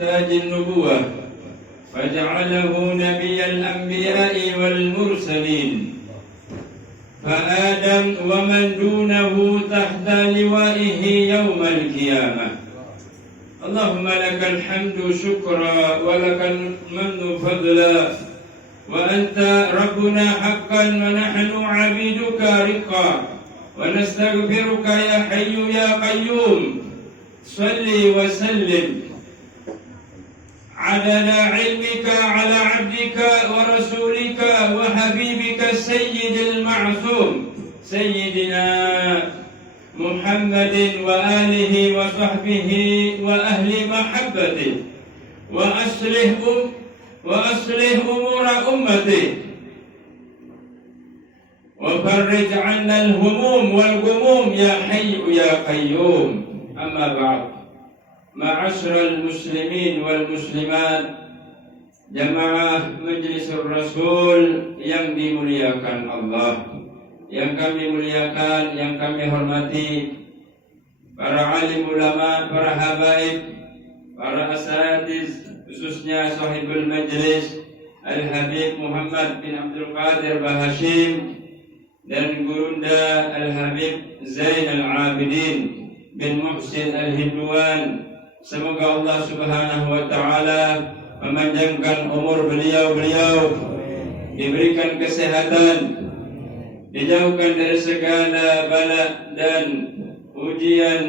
تاج النبوة فجعله نبي الأنبياء والمرسلين فآدم ومن دونه تحت لوائه يوم القيامة. اللهم لك الحمد شكرا ولك المن فضلا وأنت ربنا حقا ونحن عبيدك رقا ونستغفرك يا حي يا قيوم. صل وسلم عدد علمك على عبدك ورسولك وحبيبك السيد المعصوم سيدنا محمد وآله وصحبه وأهل محبته وأصلح أمور أمته وفرج عنا الهموم والغموم يا حي يا قيوم. أما بعد، Ma'asyiral muslimin wal muslimat, jamaah Majlis Rasul yang dimuliakan Allah, yang kami muliakan, yang kami hormati, para alim ulama, para habaib, para asatiz, khususnya sahibul majlis Al-Habib Muhammad bin Abdul Qadir Bahashim dan gurunda Al-Habib Zain Al-Abidin bin Muhsin Al-Hindwan. Semoga Allah Subhanahu wa Ta'ala memanjangkan umur beliau, diberikan kesehatan, dijauhkan dari segala bala dan ujian,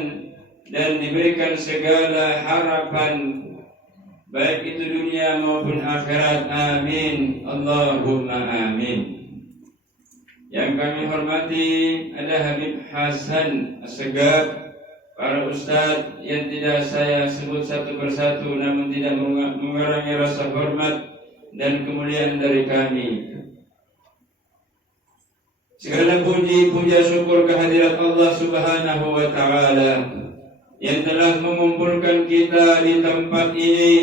dan diberikan segala harapan baik itu dunia maupun akhirat. Amin, Allahumma amin. Yang kami hormati adalah Habib Hasan Assegaf, para ustadz yang tidak saya sebut satu persatu, namun tidak mengurangi rasa hormat dan kemuliaan dari kami. Segala puji, puja, syukur kehadirat Allah Subhanahu wa Ta'ala yang telah mengumpulkan kita di tempat ini,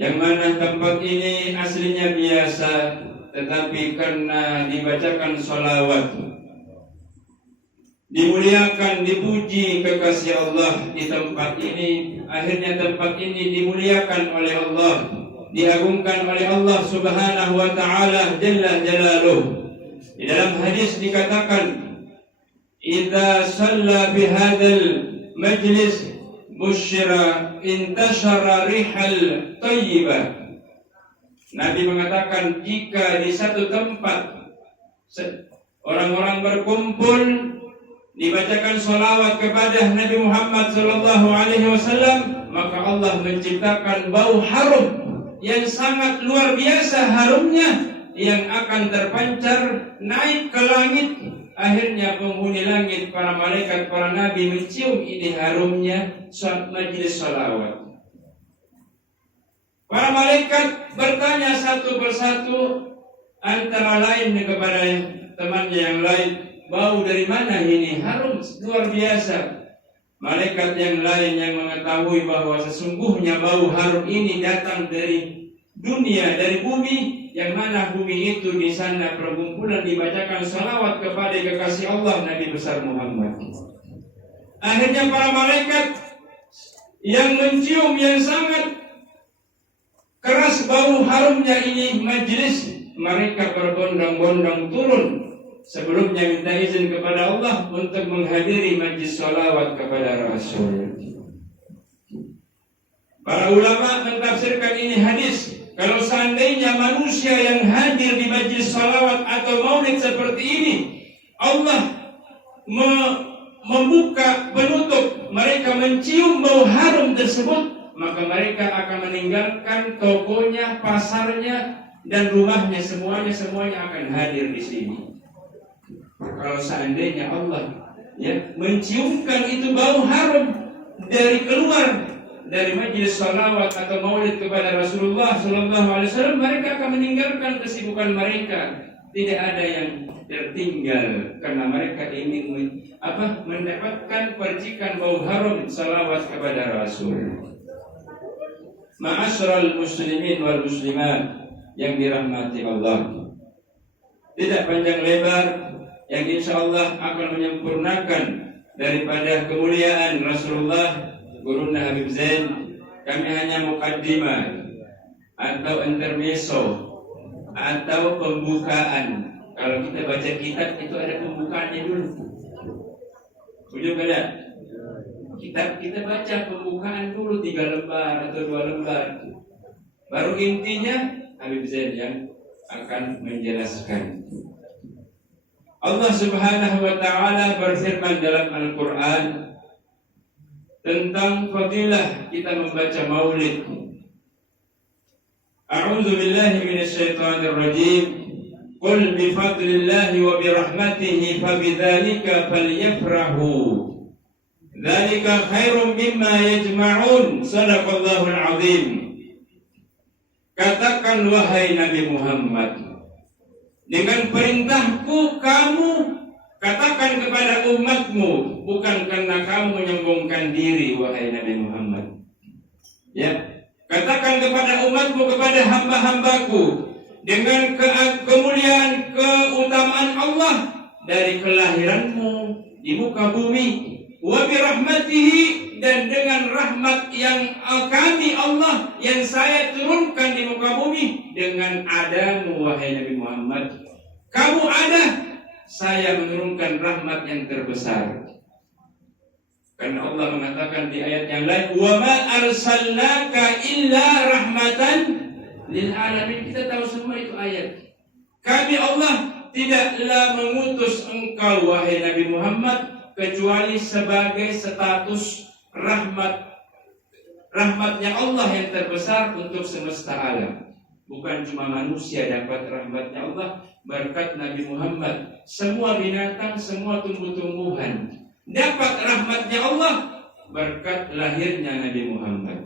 yang mana tempat ini aslinya biasa, tetapi karena dibacakan sholawat, dimuliakan, dipuji kekasih Allah di tempat ini, akhirnya tempat ini dimuliakan oleh Allah, diagungkan oleh Allah Subhanahu wa Ta'ala Jalla Jalaluh. Di dalam hadis dikatakan, idza shalla bi hadzal majlis busyira intashara rihal thayyibah. Nabi mengatakan, jika di satu tempat orang-orang berkumpul, dibacakan sholawat kepada Nabi Muhammad sallallahu alaihi wasallam, maka Allah menciptakan bau harum yang sangat luar biasa harumnya, yang akan terpancar naik ke langit. Akhirnya penghuni langit, para malaikat, para nabi mencium ini harumnya saat majlis sholawat. Para malaikat bertanya satu persatu, antara lain kepada temannya yang lain, bau dari mana ini? Harum luar biasa. Malaikat yang lain yang mengetahui bahwa sesungguhnya bau harum ini datang dari dunia, dari bumi, yang mana bumi itu di sana perkumpulan dibacakan salawat kepada kekasih Allah Nabi besar Muhammad. Akhirnya para malaikat yang mencium yang sangat keras bau harumnya ini majlis, mereka berbondong-bondong turun. Sebelumnya minta izin kepada Allah untuk menghadiri majlis sholawat kepada Rasul. Para ulama mentafsirkan ini hadis, kalau seandainya manusia yang hadir di majlis sholawat atau maulid seperti ini, Allah membuka penutup, mereka mencium bau harum tersebut, maka mereka akan meninggalkan tokonya, pasarnya, dan rumahnya, semuanya akan hadir di sini. Kalau seandainya Allah menciumkan itu bau harum dari keluar dari majlis salawat atau maulid kepada Rasulullah sallallahu alaihi wasallam, mereka akan meninggalkan kesibukan mereka. Tidak ada yang tertinggal karena mereka ingin mendapatkan percikan bau harum salawat kepada Rasul. Ma'asyiral muslimin wal muslimat yang dirahmati Allah, tidak panjang lebar, yang insyaallah akan menyempurnakan daripada kemuliaan Rasulullah, gurunda Habib Zain, Kami hanya mukaddimah atau intermezzo atau pembukaan. Kalau kita baca kitab itu ada pembukaannya dulu. Ujung ada kitab kita baca pembukaan dulu 3 lembar atau 2 lembar. Baru intinya Habib Zain yang akan menjelaskan. Allah Subhanahu wa taala berfirman dalam Al-Qur'an tentang fadilah kita membaca Maulid. A'udzu billahi minasyaitonir rajim. Qul bi fadlillahi wa bi rahmatihi fabidzalika falyafrahu. Dzalika khairum mimma yajma'un. Shadaqallahul 'azim. Katakan wahai Nabi Muhammad, dengan perintahku kamu katakan kepada umatmu, bukan karena kamu menyombongkan diri wahai Nabi Muhammad. Ya, katakan kepada umatmu, kepada hamba-hambaku, dengan kemuliaan keutamaan Allah dari kelahiranmu di muka bumi, wa bi rahmatihi, dan dengan rahmat yang kami Allah yang saya turunkan di muka bumi dengan adamu wahai Nabi Muhammad. Kamu ada, saya menurunkan rahmat yang terbesar. Karena Allah mengatakan di ayat yang lain, wa ma arsalnaka illa rahmatan lil alamin. Kita tahu semua itu ayat. Kami Allah tidaklah mengutus engkau wahai Nabi Muhammad kecuali sebagai status rahmatnya Allah yang terbesar untuk semesta alam. Bukan cuma manusia dapat rahmatnya Allah, berkat Nabi Muhammad. Semua binatang, semua tumbuh-tumbuhan dapat rahmatnya Allah berkat lahirnya Nabi Muhammad.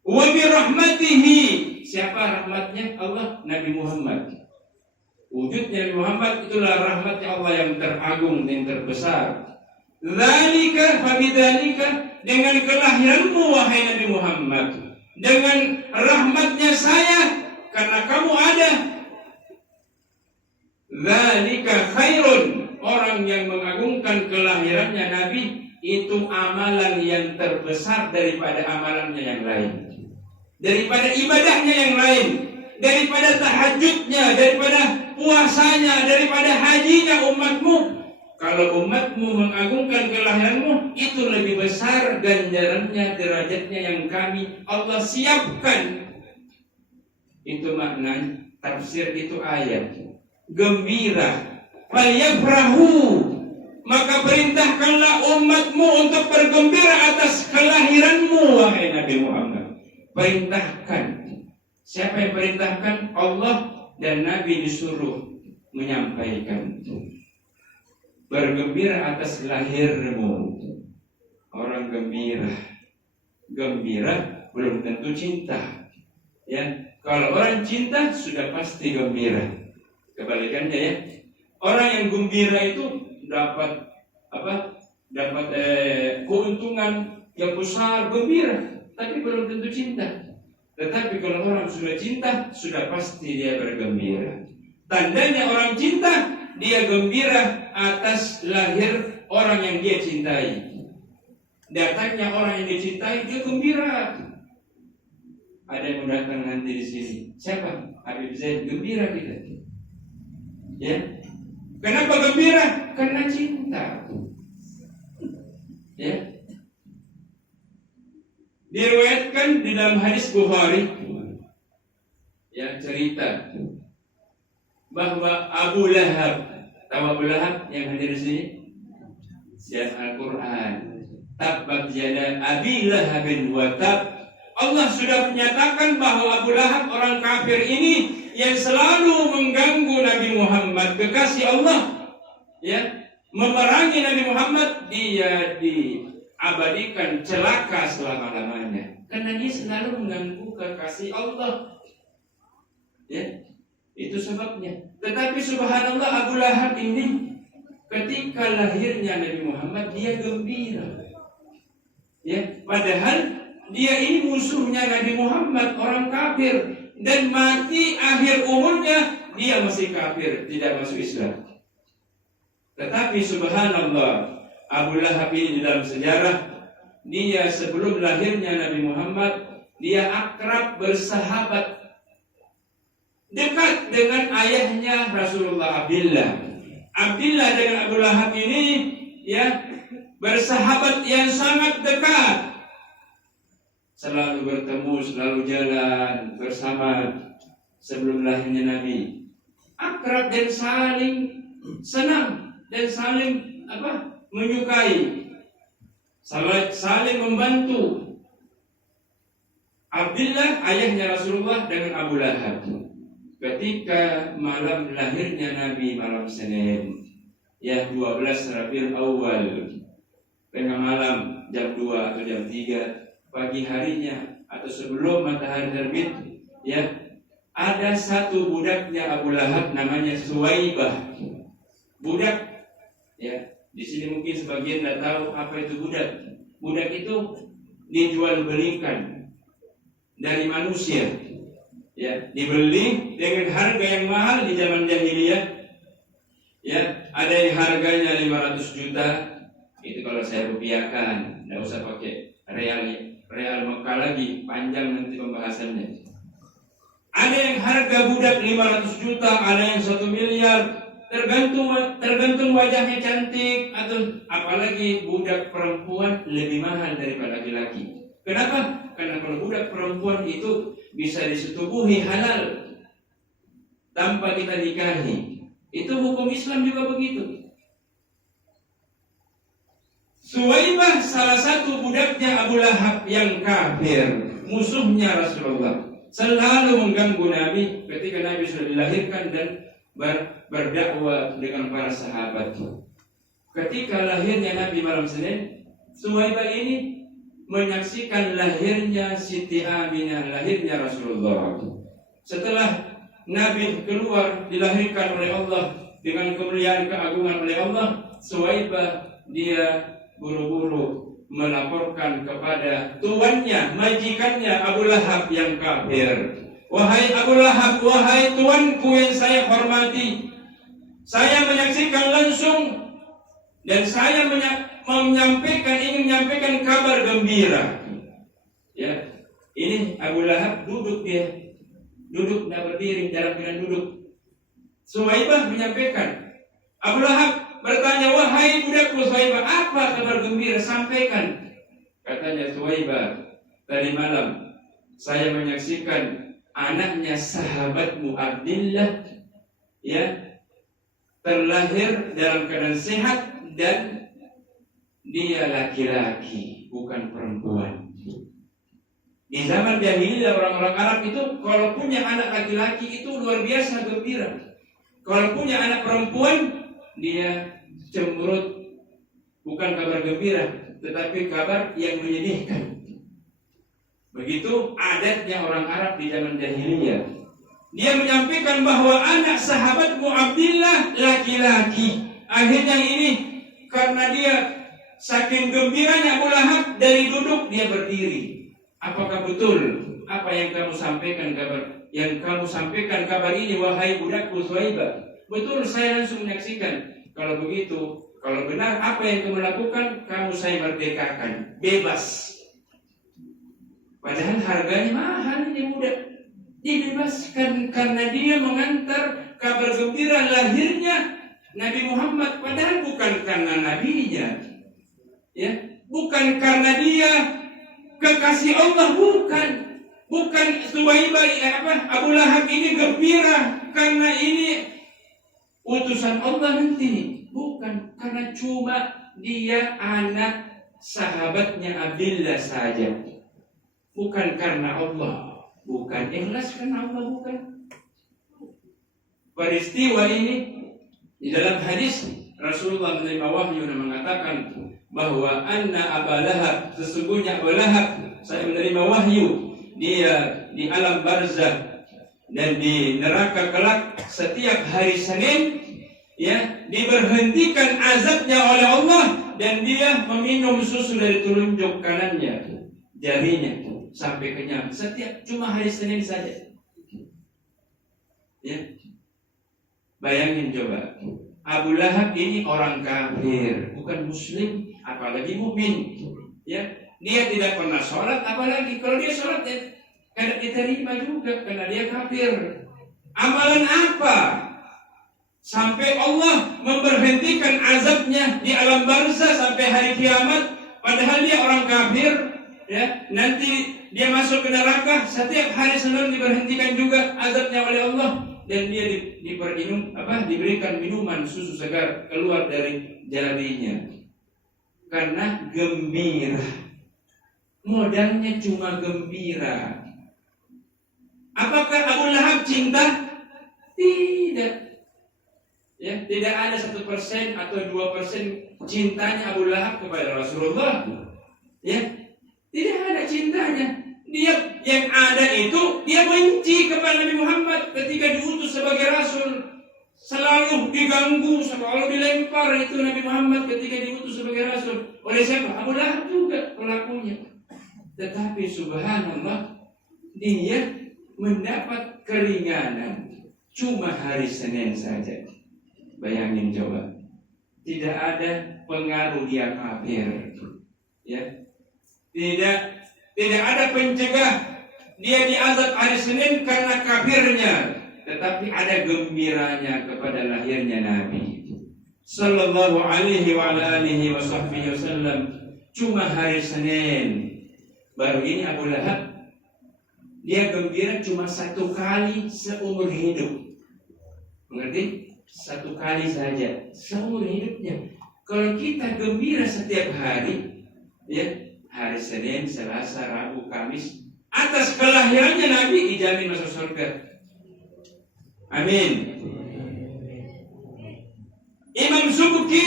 Wa bi rahmatihi, siapa rahmatnya Allah? Nabi Muhammad. Wujudnya Nabi Muhammad itulah rahmatnya Allah yang teragung dan terbesar. Dzalika fabidzalika, dengan kelahiranmu wahai Nabi Muhammad, dengan rahmatnya saya karena kamu ada. Dzalika khairun, orang yang mengagungkan kelahirannya Nabi itu amalan yang terbesar daripada amalannya yang lain, daripada ibadahnya yang lain, daripada tahajudnya, daripada puasanya, daripada hajinya umatmu. Kalau umatmu mengagungkan kelahiranmu, itu lebih besar ganjarannya, derajatnya yang kami Allah siapkan. Itu makna tafsir itu ayat. Gembira, falyafrahu, maka perintahkanlah umatmu untuk bergembira atas kelahiranmu wahai Nabi Muhammad. Perintahkan. Siapa yang perintahkan? Allah, dan Nabi disuruh menyampaikan. Bergembira atas lahirmu. Orang gembira belum tentu cinta. Ya, kalau orang cinta sudah pasti gembira. Kebalikannya ya, orang yang gembira itu dapat keuntungan yang besar, gembira, tapi belum tentu cinta. Tetapi kalau orang sudah cinta, sudah pasti dia bergembira. Tandanya orang cinta, dia gembira atas lahir orang yang dia cintai. Datangnya orang yang dicintai, dia gembira. Ada yang mau datang nanti di sini. Siapa? Habib Zain, gembira kita. Ya. Kenapa gembira? Karena cinta. Ya. Diriwayatkan di dalam hadis Bukhari, ya, cerita bahwa Abu Lahab, tahu Abu Lahab yang hadir di sini? Siap Al-Quran. Tabbat yada Abi Lahabin wa tab. Allah sudah menyatakan bahwa Abu Lahab, orang kafir ini yang selalu mengganggu Nabi Muhammad, kekasih Allah, ya, memerangi Nabi Muhammad, dia diabadikan celaka selama-lamanya karena dia selalu mengganggu kekasih Allah. Ya, itu sebabnya. Tetapi subhanallah, Abu Lahab ini ketika lahirnya Nabi Muhammad dia gembira. Ya, padahal dia ini musuhnya Nabi Muhammad, orang kafir, dan mati akhir umurnya dia masih kafir, tidak masuk Islam. Tetapi subhanallah, Abu Lahab ini di dalam sejarah dia sebelum lahirnya Nabi Muhammad, dia akrab, bersahabat dekat dengan ayahnya Rasulullah Abdullah. Abdullah dengan Abu Lahab ini ya bersahabat yang sangat dekat. Selalu bertemu, selalu jalan bersama sebelum lahirnya Nabi. Akrab dan saling senang dan saling menyukai. Saling membantu. Abdullah ayahnya Rasulullah dengan Abu Lahab. Ketika malam lahirnya Nabi, malam Senin, ya 12 Rabiul Awal, tengah malam jam 2 atau jam 3 pagi harinya atau sebelum matahari terbit, ya ada satu budaknya Abu Lahab namanya Suwaibah. Budak, ya di sini mungkin sebagian tidak tahu apa itu budak. Budak itu dijual belikan dari manusia. Ya, dibeli dengan harga yang mahal di zaman jahiliyah. Ya, ada yang harganya 500 juta. Itu kalau saya rupiahkan, tidak usah pakai real Mekah lagi, panjang nanti pembahasannya. Ada yang harga budak 500 juta, ada yang 1 miliar. Tergantung wajahnya cantik atau apalagi budak perempuan lebih mahal daripada laki-laki. Kenapa? Karena kalau budak perempuan itu bisa disetubuhi halal tanpa kita nikahi. Itu hukum Islam juga begitu. Suwaibah salah satu budaknya Abu Lahab yang kafir, musuhnya Rasulullah. Selalu mengganggu Nabi ketika Nabi sudah dilahirkan dan berdakwah dengan para sahabat. Ketika lahirnya Nabi malam Senin, Suwaibah ini menyaksikan lahirnya Siti Aminah, lahirnya Rasulullah. Setelah Nabi keluar dilahirkan oleh Allah dengan kemuliaan keagungan oleh Allah, Suwaibah dia buru-buru melaporkan kepada tuannya, majikannya Abu Lahab yang kafir. Wahai Abu Lahab, wahai tuanku yang saya hormati, saya menyaksikan langsung dan saya ingin menyampaikan kabar gembira. Ya, ini Abu Lahab duduk tidak berdiri dalam keadaan duduk. Suwaibah menyampaikan. Abu Lahab bertanya, wahai budakku Suwaibah, apa kabar gembira? Sampaikan. Katanya Suwaibah, tadi malam saya menyaksikan anaknya sahabatmu Abdullah, ya, terlahir dalam keadaan sehat dan dia laki-laki, bukan perempuan. Di zaman jahiliyah orang-orang Arab itu kalau punya anak laki-laki itu luar biasa gembira. Kalau punya anak perempuan dia cemberut, bukan kabar gembira, tetapi kabar yang menyedihkan. Begitu adatnya orang Arab di zaman jahiliyah. Dia menyampaikan bahwa anak sahabatmu Abdullah laki-laki. Akhirnya ini karena dia saking gembiranya Abu Lahab, dari duduk dia berdiri. Apakah betul apa yang kamu sampaikan kabar ini wahai budakku Suwaibah? Betul, saya langsung menyaksikan. Kalau begitu, kalau benar apa yang kamu lakukan, kamu saya merdekakan, bebas. Padahal harganya mahal ini budak. Dibebaskan karena dia mengantar kabar gembira lahirnya Nabi Muhammad, padahal bukan karena nabinya. Ya, bukan karena dia kekasih Allah, bukan Suwaibah Abu Lahab ini gembira karena ini utusan Allah nanti, bukan karena cuma dia anak sahabatnya Abdullah saja, bukan karena Allah, bukan ikhlas karena Allah, bukan. Peristiwa ini di dalam hadis Rasulullah menerima wahyu dan mengatakan bahwa anna Abu Lahab, sesungguhnya Abu Lahab, saya menerima wahyu, dia di alam barzakh dan di neraka kelak setiap hari Senin, ya, diberhentikan azabnya oleh Allah dan dia meminum susu dari telunjuk kanannya, jarinya sampai kenyang setiap cuma hari Senin saja. Ya, bayangin coba, Abu Lahab ini orang kafir, bukan muslim, apalagi mukmin. Ya, dia tidak pernah sholat, apalagi kalau dia sholat tidak diterima juga karena dia kafir. Amalan apa sampai Allah memberhentikan azabnya di alam barzah sampai hari kiamat, padahal dia orang kafir, ya, nanti dia masuk ke neraka, setiap hari Senin diberhentikan juga azabnya oleh Allah, dan dia diberikan minuman susu segar keluar dari jarinya karena gembira. Modalnya cuma gembira. Apakah Abu Lahab cinta? Tidak. Ya, tidak ada 1% atau 2% cintanya Abu Lahab kepada Rasulullah. Ya, tidak ada cintanya. Dia yang ada itu dia benci kepada Nabi Muhammad ketika diutus sebagai Rasul. Selalu diganggu, selalu dilempar itu Nabi Muhammad ketika diutus sebagai Rasul. Oleh siapa? Abu Lahab juga pelakunya. Tetapi subhanallah, dia mendapat keringanan cuma hari Senin saja. Bayangin coba. Tidak ada pengaruh dia kafir. Ya. Tidak ada pencegah dia diazab hari Senin karena kafirnya, tetapi ada gembiranya kepada lahirnya Nabi sallallahu alaihi wasallam. Cuma hari Senin. Baru ini Abu Lahab dia gembira cuma 1 kali seumur hidup. Mengerti? 1 kali saja seumur hidupnya. Kalau kita gembira setiap hari, ya, hari Senin, Selasa, Rabu, Kamis, atas kelahirannya Nabi dijamin masuk surga. Amin. Imam Subki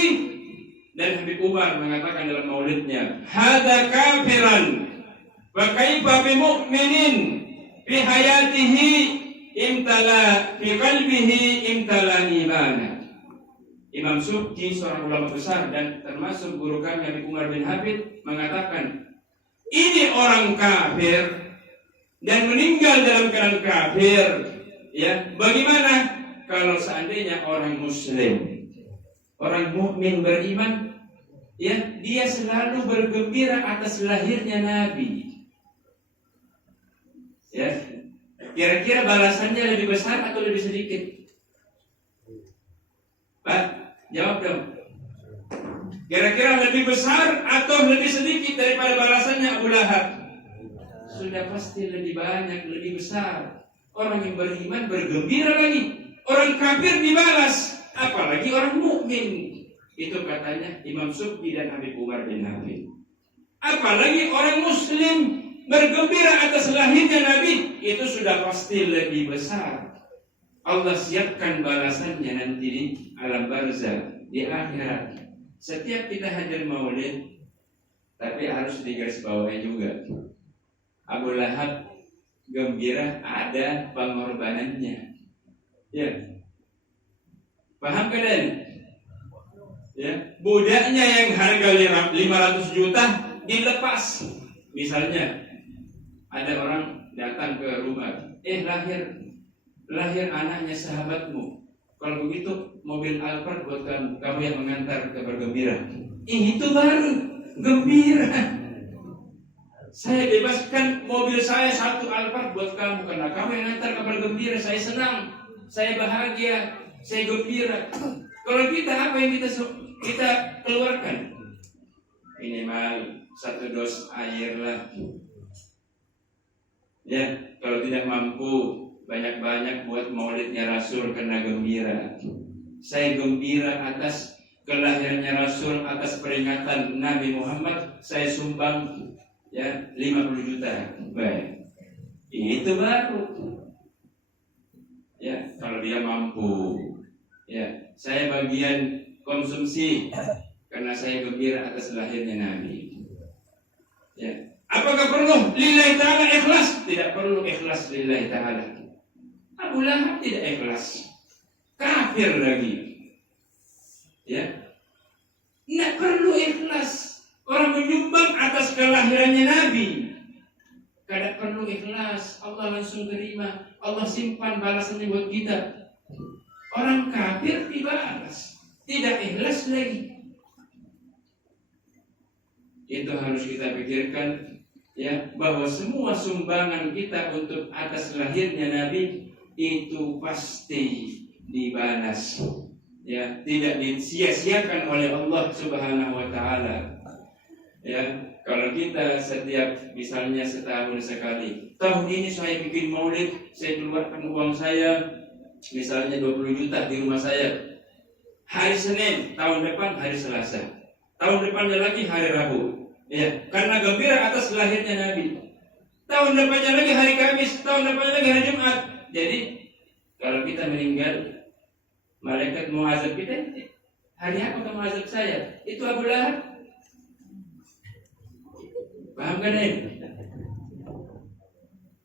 dan Habib Umar mengatakan dalam maulidnya, "Hadza kafiran wa kaifa bi mu'minin fi hayatihi imtala fi qalbihi imtala imana." Imam Subki, seorang ulama besar dan termasuk guru kami Habib Umar bin Habib, mengatakan, ini orang kafir dan meninggal dalam keadaan kafir. Ya, bagaimana kalau seandainya orang Muslim, orang mukmin beriman, ya, dia selalu bergembira atas lahirnya Nabi. Ya, kira-kira balasannya lebih besar atau lebih sedikit? Pak, jawab dong. Kira-kira lebih besar atau lebih sedikit daripada balasannya Abu Lahab? Sudah pasti lebih banyak, lebih besar. Orang yang beriman bergembira lagi. Orang kafir dibalas, apalagi orang mukmin. Itu katanya Imam Subki dan Habib Umar bin Habib. Apalagi orang Muslim bergembira atas lahirnya Nabi, itu sudah pasti lebih besar. Allah siapkan balasannya nanti di alam barzah, di akhirat. Setiap kita hadir maulid, tapi harus digarisbawahi juga. Abu Lahab gembira ada pengorbanannya. Ya, paham kan? Ya, budaknya yang harga 500 juta dilepas. Misalnya ada orang datang ke rumah, lahir anaknya sahabatmu. Kalau begitu mobil Alphard buat kamu yang mengantar kabar gembira. Itu baru gembira. Saya bebaskan mobil saya 1 Alphard buat kamu karena kamu yang mengantar kabar gembira. Saya senang, saya bahagia, saya gembira. Kalau kita apa yang kita keluarkan? Minimal 1 dos air lah. Ya, kalau tidak mampu banyak-banyak buat maulidnya Rasul karena gembira. Saya gembira atas kelahirannya Rasul, atas peringatan Nabi Muhammad. Saya sumbang, ya, 50 juta. Baik, itu baru. Ya, kalau dia mampu. Ya, saya bagian konsumsi karena saya gembira atas lahirnya Nabi. Ya, apakah perlu lillahi ta'ala ikhlas? Tidak perlu ikhlas lillahi ta'ala. Abu Lahab tidak ikhlas, kafir lagi. Ya, tidak perlu ikhlas. Orang menyumbang atas kelahirannya Nabi, tidak perlu ikhlas. Allah langsung terima. Allah simpan balasannya buat kita. Orang kafir dibalas, tidak ikhlas lagi. Itu harus kita pikirkan, ya, bahwa semua sumbangan kita untuk atas lahirnya Nabi itu pasti dibalas, ya, tidak disia-siakan oleh Allah Subhanahu wa taala. Ya, kalau kita setiap misalnya setahun sekali, tahun ini saya bikin maulid, saya keluarkan uang saya misalnya 20 juta di rumah saya. Hari Senin, tahun depan hari Selasa, tahun depannya lagi hari Rabu. Ya, karena gembira atas lahirnya Nabi. Tahun depannya lagi hari Kamis, tahun depannya lagi hari Jumat. Jadi kalau kita meninggal, malaikat mau azab kita, hari apa kamu azab saya? Itu Abu Lahab. Paham kan ini?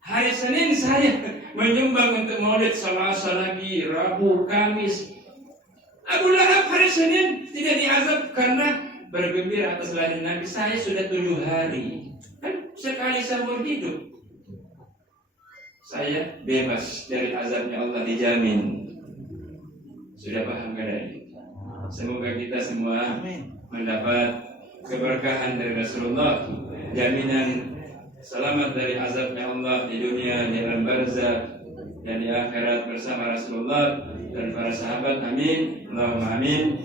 Hari Senin saya menyumbang untuk maulid, Selasa lagi, Rabu, Kamis. Abu Lahab hari Senin tidak diazab karena bergembira atas lahir Nabi. Saya sudah 7 hari, kan sekali seumur hidup. Saya bebas dari azabnya Allah, dijamin. Sudah paham kan ini? Semoga kita semua mendapat keberkahan dari Rasulullah, jaminan selamat dari azabnya Allah di dunia, di alam barzakh, dan di akhirat bersama Rasulullah dan para sahabat. Amin, Allahumma amin.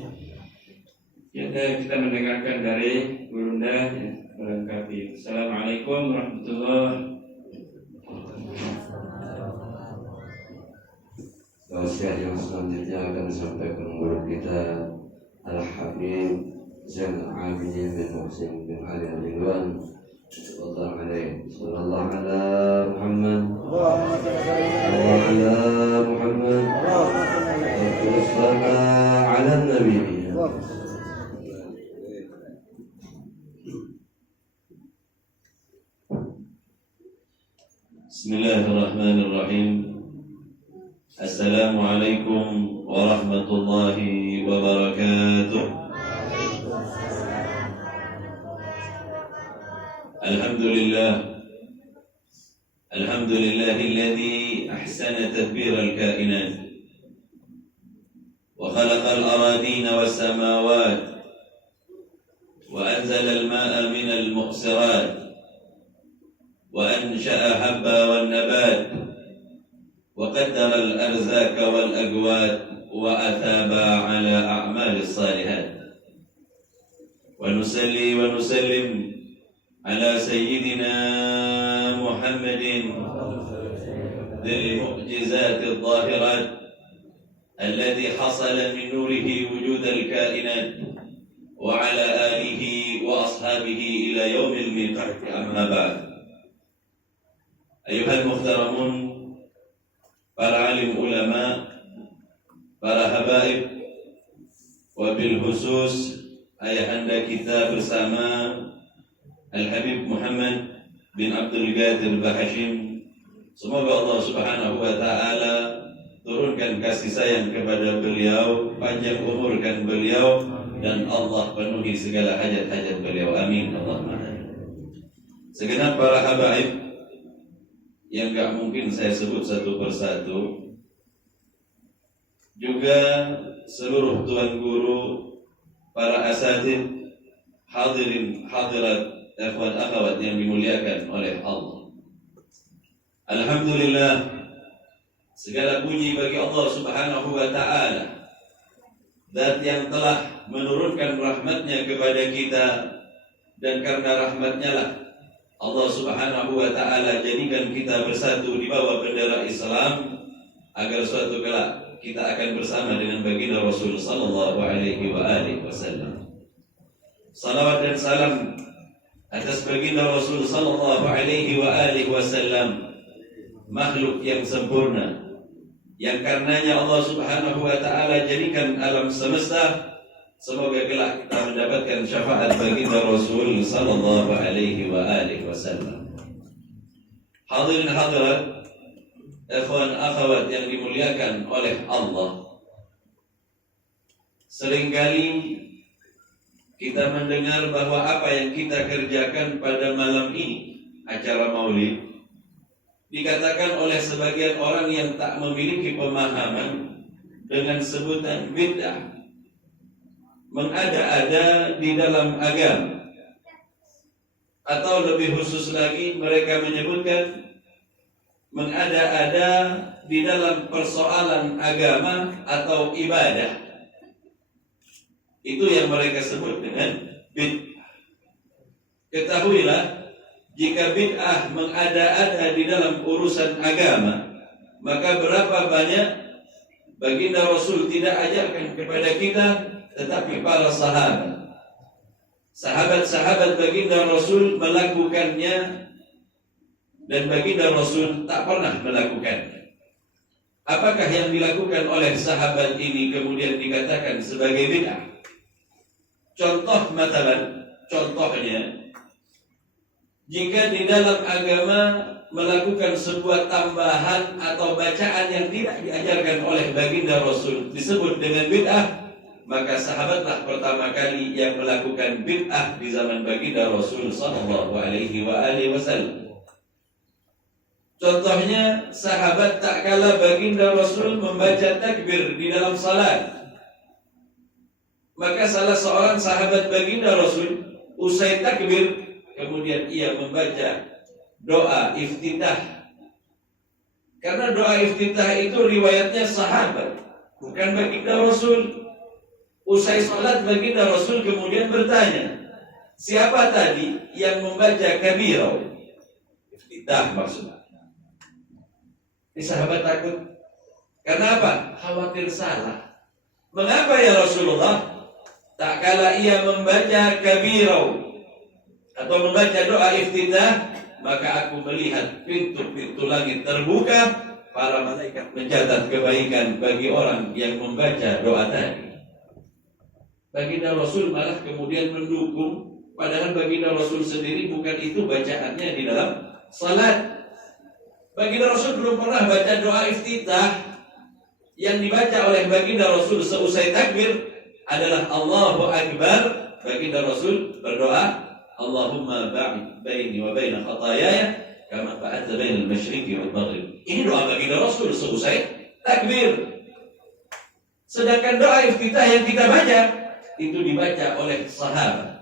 Kita mendengarkan dari Gurunda yang melengkapi. Assalamualaikum warahmatullahi wabarakatuh. Wasiat yang selanjutnya akan disampaikan guru kita Al-Habib Zainal Abidin bin Muhsin bin Ali Al-Ridwan Sallallahu ala Muhammad wa ala Muhammad wa ala Nabi. Bismillahirrahmanirrahim. Assalamualaikum warahmatullahi wabarakatuh. Alhamdulillahilladzi ahsana tadbir al-kainat wa khalaqa al-aradina was-samawat wa anzala al-ma'a min al-muqsirat وأنشأ حبا والنبات وقدر الأرزاق والأقوات وأثاب على أعمال الصالحات ونصلي ونسلم على سيدنا محمد ذي المعجزات الظاهرات الذي حصل من نوره وجود الكائنات وعلى آله وأصحابه إلى يوم الميقات. أما بعد. Ayuhal muhtaramun, para alim ulama, para habaib, wabil khusus ayahanda kita bersama Al-Habib Muhammad bin Abdul Qadir Bahashim. Semoga Allah Subhanahu wa ta'ala turunkan kasih sayang kepada beliau, panjang umurkan beliau, dan Allah penuhi segala hajat-hajat beliau. Amin. Allahumma amin. Segenap para habaib yang gak mungkin saya sebut satu persatu, juga seluruh tuan guru, para asatid, hadirin hadirat, ikhwan akhwat yang dimuliakan oleh Allah. Alhamdulillah, segala puji bagi Allah Subhanahu wa ta'ala, Zat yang telah menurunkan rahmatnya kepada kita, dan karena rahmatnya lah Allah Subhanahu wa ta'ala jadikan kita bersatu di bawah bendera Islam, agar suatu kelak kita akan bersama dengan baginda Rasul sallallahu alaihi wa alihi wasallam. Salawat dan salam atas baginda Rasul sallallahu alaihi wa alihi wasallam, makhluk yang sempurna, yang karenanya Allah Subhanahu wa ta'ala jadikan alam semesta. Semoga kelak kita mendapatkan syafaat baginda Rasul sallallahu alaihi wa alihi wasallam. Hadirin hadirat, ikhwan akhwat yang dimuliakan oleh Allah, seringkali kita mendengar bahwa apa yang kita kerjakan pada malam ini, acara maulid, dikatakan oleh sebagian orang yang tak memiliki pemahaman dengan sebutan bid'ah, mengada-ada di dalam agama. atau lebih khusus lagi mereka menyebutkan mengada-ada di dalam persoalan agama atau ibadah. Itu yang mereka sebut dengan bid'ah. Ketahuilah, jika bid'ah mengada-ada di dalam urusan agama, maka berapa banyak baginda Rasul tidak ajarkan kepada kita, tetapi para sahabat-sahabat baginda Rasul melakukannya, dan baginda Rasul tak pernah melakukannya. Apakah yang dilakukan oleh sahabat ini kemudian dikatakan sebagai bid'ah? Contohnya, jika di dalam agama melakukan sebuah tambahan atau bacaan yang tidak diajarkan oleh baginda Rasul disebut dengan bid'ah, maka sahabatlah pertama kali yang melakukan bid'ah di zaman baginda Rasul sallallahu alaihi wasallam. Contohnya, sahabat tak kala baginda Rasul membaca takbir di dalam salat, maka salah seorang sahabat baginda Rasul usai takbir kemudian ia membaca doa iftitah. Karena doa iftitah itu riwayatnya sahabat, bukan baginda Rasul. Usai salat baginda Rasul kemudian bertanya, siapa tadi yang membaca kabirah? Iftitah maksudnya. Ini sahabat takut. Kenapa? Khawatir salah. Mengapa ya Rasulullah? Tak kala ia membaca kabirah atau membaca doa iftitah, maka aku melihat pintu-pintu langit terbuka, para malaikat mencatat kebaikan bagi orang yang membaca doa tadi. Baginda Rasul malah kemudian mendukung, padahal baginda Rasul sendiri bukan itu bacaannya di dalam salat. Baginda Rasul belum pernah baca doa iftitah. Yang dibaca oleh baginda Rasul seusai takbir adalah Allahu Akbar. Baginda Rasul berdoa, Allahumma ba'id baini wa baina khatayaya kama ba'adta bainal masyriqi wal maghrib. Ini doa baginda Rasul seusai takbir. Sedangkan doa iftitah yang kita baca itu dibaca oleh sahabat.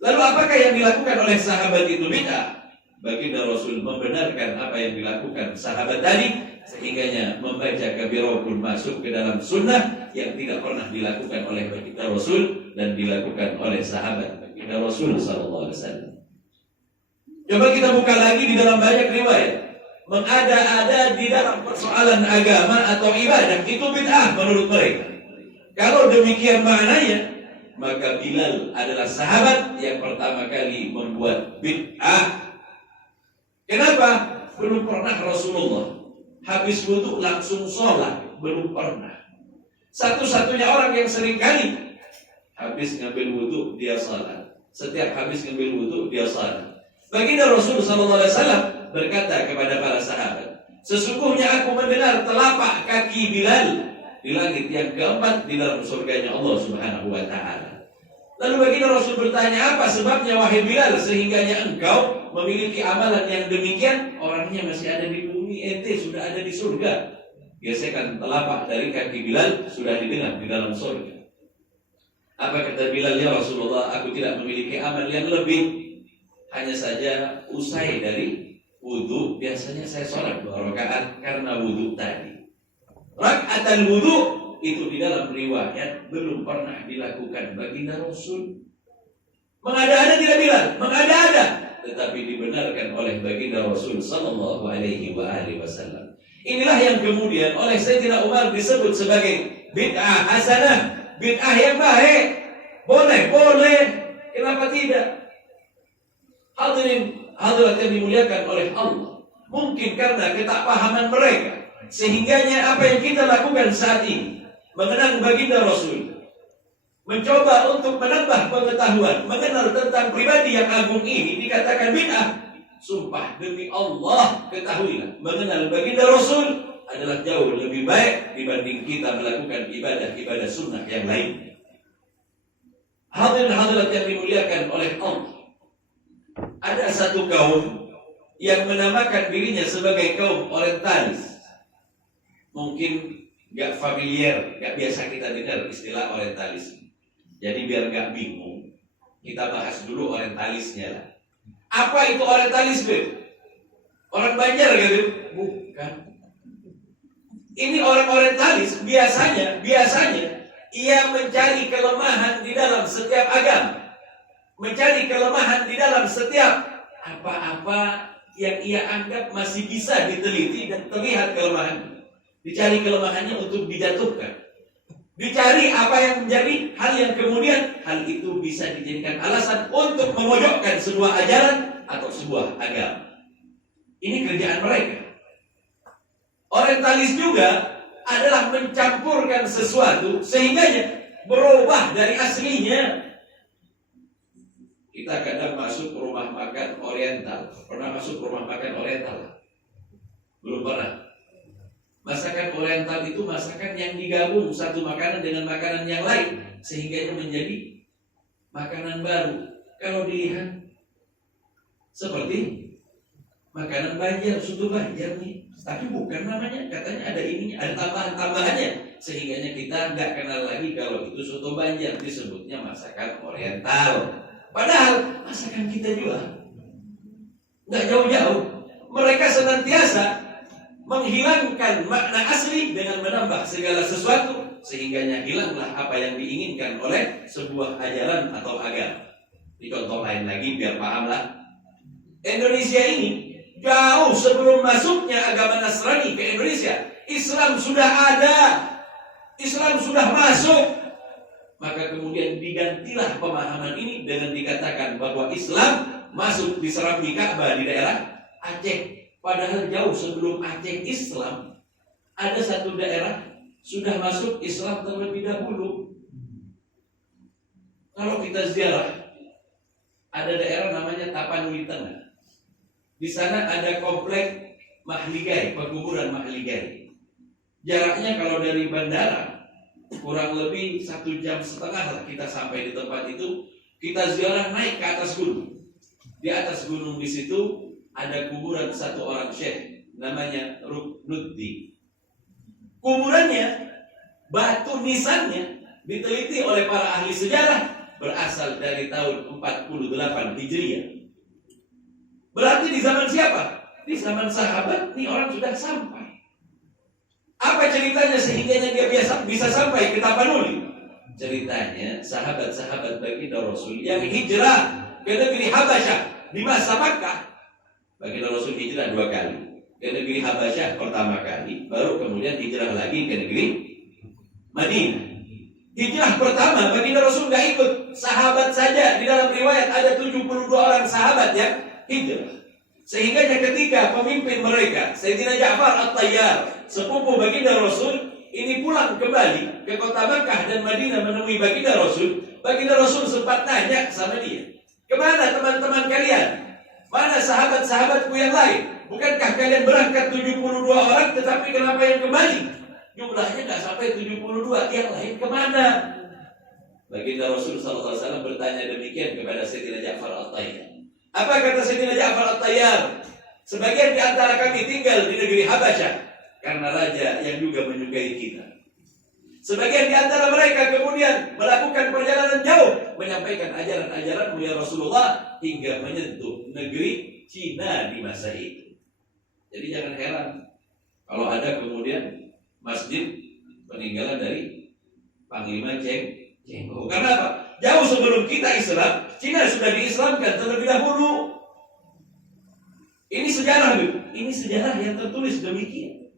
Lalu apakah yang dilakukan oleh sahabat itu bid'ah? Baginda Rasul membenarkan apa yang dilakukan sahabat tadi, sehingganya membaca kabirah pun masuk ke dalam sunnah yang tidak pernah dilakukan oleh baginda Rasul dan dilakukan oleh sahabat baginda Rasul sallallahu alaihi wasallam. Coba kita buka lagi di dalam banyak riwayat, mengada-ada di dalam persoalan agama atau ibadah itu bid'ah menurut mereka. Kalau demikian maknanya, maka Bilal adalah sahabat yang pertama kali membuat bid'ah. Kenapa? Belum pernah Rasulullah habis wudu langsung sholat, belum pernah. Satu-satunya orang yang sering kali habis ngambil wudu dia sholat. Setiap habis ngambil wudu dia sholat. Baginda Rasul SAW berkata kepada para sahabat, sesungguhnya aku mendengar telapak kaki Bilal di langit yang keempat di dalam surganya Allah Subhanahu wa ta'ala. Lalu baginda Rasul bertanya, apa sebabnya wahai Bilal sehingganya engkau memiliki amalan yang demikian? Orangnya masih ada di bumi, ente sudah ada di surga. Gesekan telapak dari kaki Bilal sudah didengar di dalam surga. Apa kata Bilal? Ya Rasulullah, aku tidak memiliki amal yang lebih. Hanya saja usai dari wudu biasanya saya sholat 2 rakaat karena wudu tadi. Rakaatul wudu itu di dalam riwayat belum pernah dilakukan baginda Rasul. Mengada-ada tidak Bilal, mengada-ada, tetapi dibenarkan oleh baginda Rasul sallallahu alaihi wasallam. Inilah yang kemudian oleh Sayyidina Umar disebut sebagai bid'ah hasanah, bid'ah yang baik. Boleh, kenapa tidak? Hadirin hadirat yang dimuliakan oleh Allah, mungkin karena ketakpahaman mereka, sehingganya apa yang kita lakukan saat ini mengenang baginda Rasul, mencoba untuk menambah pengetahuan, mengenal tentang pribadi yang agung ini dikatakan bid'ah. Sumpah demi Allah, ketahuilah, mengenal baginda Rasul adalah jauh lebih baik dibanding kita melakukan ibadah-ibadah sunnah yang lain. Hadirin hadirat yang dimuliakan oleh Allah, ada satu kaum yang menamakan dirinya sebagai kaum orientalis. Mungkin gak familiar, gak biasa kita dengar istilah orientalis. Jadi biar gak bingung, kita bahas dulu orientalisnya lah. Apa itu orientalisme? Orang Banjar gitu? Bukan. Ini orang orientalis biasanya ia mencari kelemahan di dalam setiap agama, mencari kelemahan di dalam setiap apa-apa yang ia anggap masih bisa diteliti dan terlihat kelemahan. Dicari kelemahannya untuk dijatuhkan. Dicari apa yang menjadi hal yang kemudian hal itu bisa dijadikan alasan untuk memojokkan sebuah ajaran atau sebuah agama. Ini kerjaan mereka. Orientalis juga adalah mencampurkan sesuatu sehingga berubah dari aslinya. Kita kadang masuk rumah makan Oriental. Pernah masuk rumah makan Oriental? Belum pernah. Masakan Oriental itu masakan yang digabung satu makanan dengan makanan yang lain sehingga menjadi makanan baru. Kalau dilihat seperti makanan Banjar, soto Banjar nih, tapi bukan namanya, katanya ada ininya, ada tambahan-tambahannya sehingga kita nggak kenal lagi kalau itu soto Banjar, disebutnya masakan Oriental. Padahal masakan kita juga nggak jauh-jauh. Mereka senantiasa menghilangkan makna asli dengan menambah segala sesuatu sehingganya hilanglah apa yang diinginkan oleh sebuah ajaran atau agama. Di contoh lain lagi biar pahamlah. Indonesia ini jauh sebelum masuknya agama Nasrani ke Indonesia, Islam sudah ada, Islam sudah masuk. Maka kemudian digantilah pemahaman ini dengan dikatakan bahwa Islam masuk di Serambi Ka'bah di daerah Aceh. Padahal jauh sebelum Aceh Islam, ada satu daerah sudah masuk Islam terlebih dahulu. Kalau kita ziarah, ada daerah namanya Tapanuli Tengah. Di sana ada komplek Mahligai, pekuburan Mahligai. Jaraknya kalau dari bandara kurang lebih 1,5 jam lah kita sampai di tempat itu. Kita ziarah naik ke atas gunung. Di atas gunung di situ ada kuburan satu orang syekh namanya Ruknuddin. Kuburannya, batu nisannya diteliti oleh para ahli sejarah berasal dari tahun 48 Hijriah. Berarti di zaman siapa? Di zaman sahabat, nih orang sudah sampai. Apa ceritanya sehingga dia bisa sampai ke Tapanuli? Ceritanya sahabat-sahabat baginda Rasul yang hijrah ke negeri Habasyah di masa Makkah. Baginda Rasul hijrah 2 kali. Ke negeri Habasyah pertama kali, baru kemudian hijrah lagi ke negeri Madinah. Hijrah pertama baginda Rasul nggak ikut, sahabat saja. Di dalam riwayat ada 72 orang sahabat yang hijrah. Sehingga ketika pemimpin mereka, Sayyidina Ja'far At-Tayyar, sepupu baginda Rasul, ini pulang kembali ke kota Makkah dan Madinah menemui baginda Rasul sempat tanya sama dia, "Kemana teman-teman kalian? Mana sahabat-sahabatku yang lain? Bukankah kalian berangkat 72 orang, tetapi kenapa yang kembali? Jumlahnya nggak sampai 72, yang lain kemana?" Baginda Rasul SAW bertanya demikian kepada Sayyidina Ja'far At-Tayyar. Apa kata Sayyidina Ja'far At-Tayyar? Sebagian di antara kami tinggal di negeri Habasyah karena raja yang juga menyukai kita. Sebagian di antara mereka kemudian melakukan perjalanan jauh menyampaikan ajaran-ajaran mulia Rasulullah hingga menyentuh negeri Cina di masa itu. Jadi jangan heran kalau ada kemudian masjid peninggalan dari Panglima Cheng. Karena apa? Jauh sebelum kita Islam, Cina sudah diislamkan terlebih dahulu. Ini sejarah, ini sejarah yang tertulis demikian.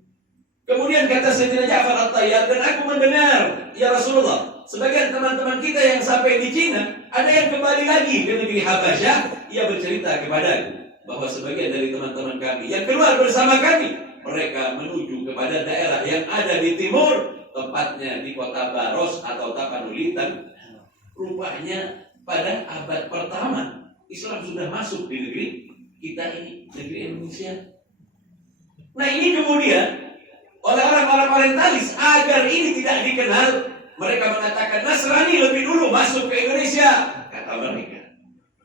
Kemudian kata Sayyidina Ja'far At-Tayyar, dan aku mendengar, ya Rasulullah, sebagian teman-teman kita yang sampai di Cina, ada yang kembali lagi ke negeri Habasyah. Ia bercerita kepadaku bahwa sebagian dari teman-teman kami yang keluar bersama kami, mereka menuju kepada daerah yang ada di timur, tepatnya di kota Baros atau Tapanuli. Rupanya pada abad pertama Islam sudah masuk di negeri kita ini, negeri Indonesia. Nah ini kemudian oleh orang-orang orientalis agar ini tidak dikenal, mereka mengatakan Nasrani lebih dulu masuk ke Indonesia, kata mereka.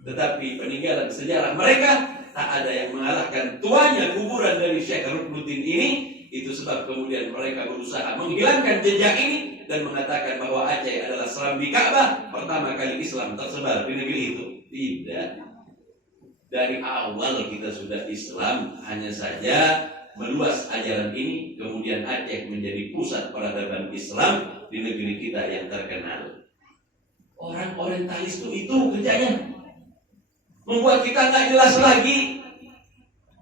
Tetapi peninggalan sejarah mereka tak ada yang mengalahkan tuanya kuburan dari Syekh Ruknuddin ini. Itu sebab kemudian mereka berusaha menghilangkan jejak ini dan mengatakan bahwa Aceh adalah Serambi Ka'bah, pertama kali Islam tersebar di negeri itu. Tidak. Dari awal kita sudah Islam, hanya saja meluas ajaran ini, kemudian Aceh menjadi pusat peradaban Islam di negeri kita yang terkenal. Orang orientalis itu kerjanya membuat kita nggak jelas lagi.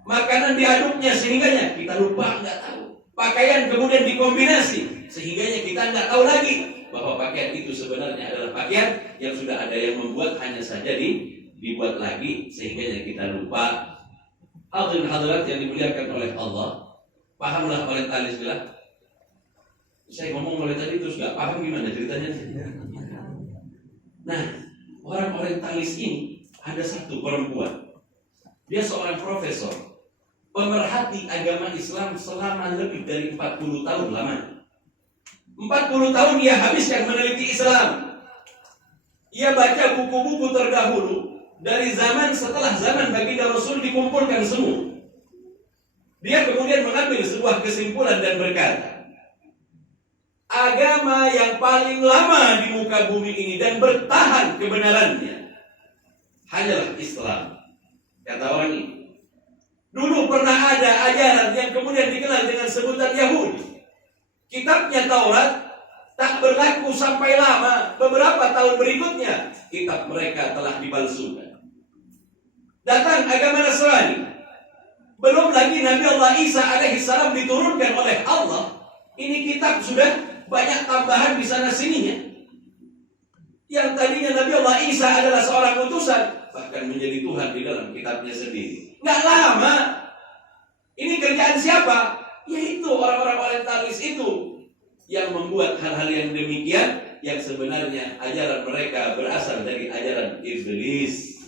Makanan diaduknya sehingganya kita lupa, nggak tahu. Pakaian kemudian dikombinasi sehingganya kita nggak tahu lagi bahwa pakaian itu sebenarnya adalah pakaian yang sudah ada yang membuat, hanya saja dibuat lagi sehingganya kita lupa. Hadirin hadirat yang dimuliakan oleh Allah, pahamlah orientalis bilang. Saya ngomong mulai tadi terus nggak paham gimana ceritanya. Nah, orang orientalis ini ada satu perempuan. Dia seorang profesor, pemerhati agama Islam selama lebih dari 40 tahun lamanya. 40 tahun ia habiskan meneliti Islam. Ia baca buku-buku terdahulu dari zaman setelah zaman baginda Rasul dikumpulkan semua. Dia kemudian mengambil sebuah kesimpulan dan berkata, agama yang paling lama di muka bumi ini dan bertahan kebenarannya hanyalah Islam. Kata orang ini, dulu pernah ada ajaran yang kemudian dikenal dengan sebutan Yahudi. Kitabnya Taurat tak berlaku sampai lama. Beberapa tahun berikutnya kitab mereka telah dipalsukan. Datang agama Nasrani. Belum lagi Nabi Allah Isa alaihissalam diturunkan oleh Allah. Ini kitab sudah banyak tambahan di sana sininya. Yang tadinya Nabi Allah Isa adalah seorang utusan, bahkan menjadi Tuhan di dalam kitabnya sendiri. Nggak lama. Ini kerjaan siapa? Yaitu orang-orang orientalis itu yang membuat hal-hal yang demikian, yang sebenarnya ajaran mereka berasal dari ajaran iblis.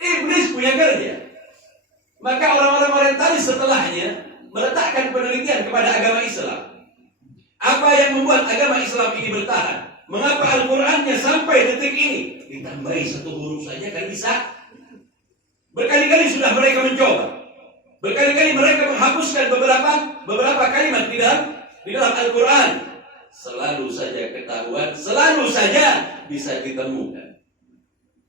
Iblis punya kerja. Maka orang-orang orientalis setelahnya meletakkan penelitian kepada agama Islam. Apa yang membuat agama Islam ini bertahan? Mengapa Al-Qur'annya sampai detik ini ditambahi satu huruf saja kan bisa? Berkali-kali sudah mereka mencoba. Berkali-kali mereka menghapuskan beberapa kalimat di dalam Al-Qur'an. Selalu saja ketahuan, selalu saja bisa ditemukan.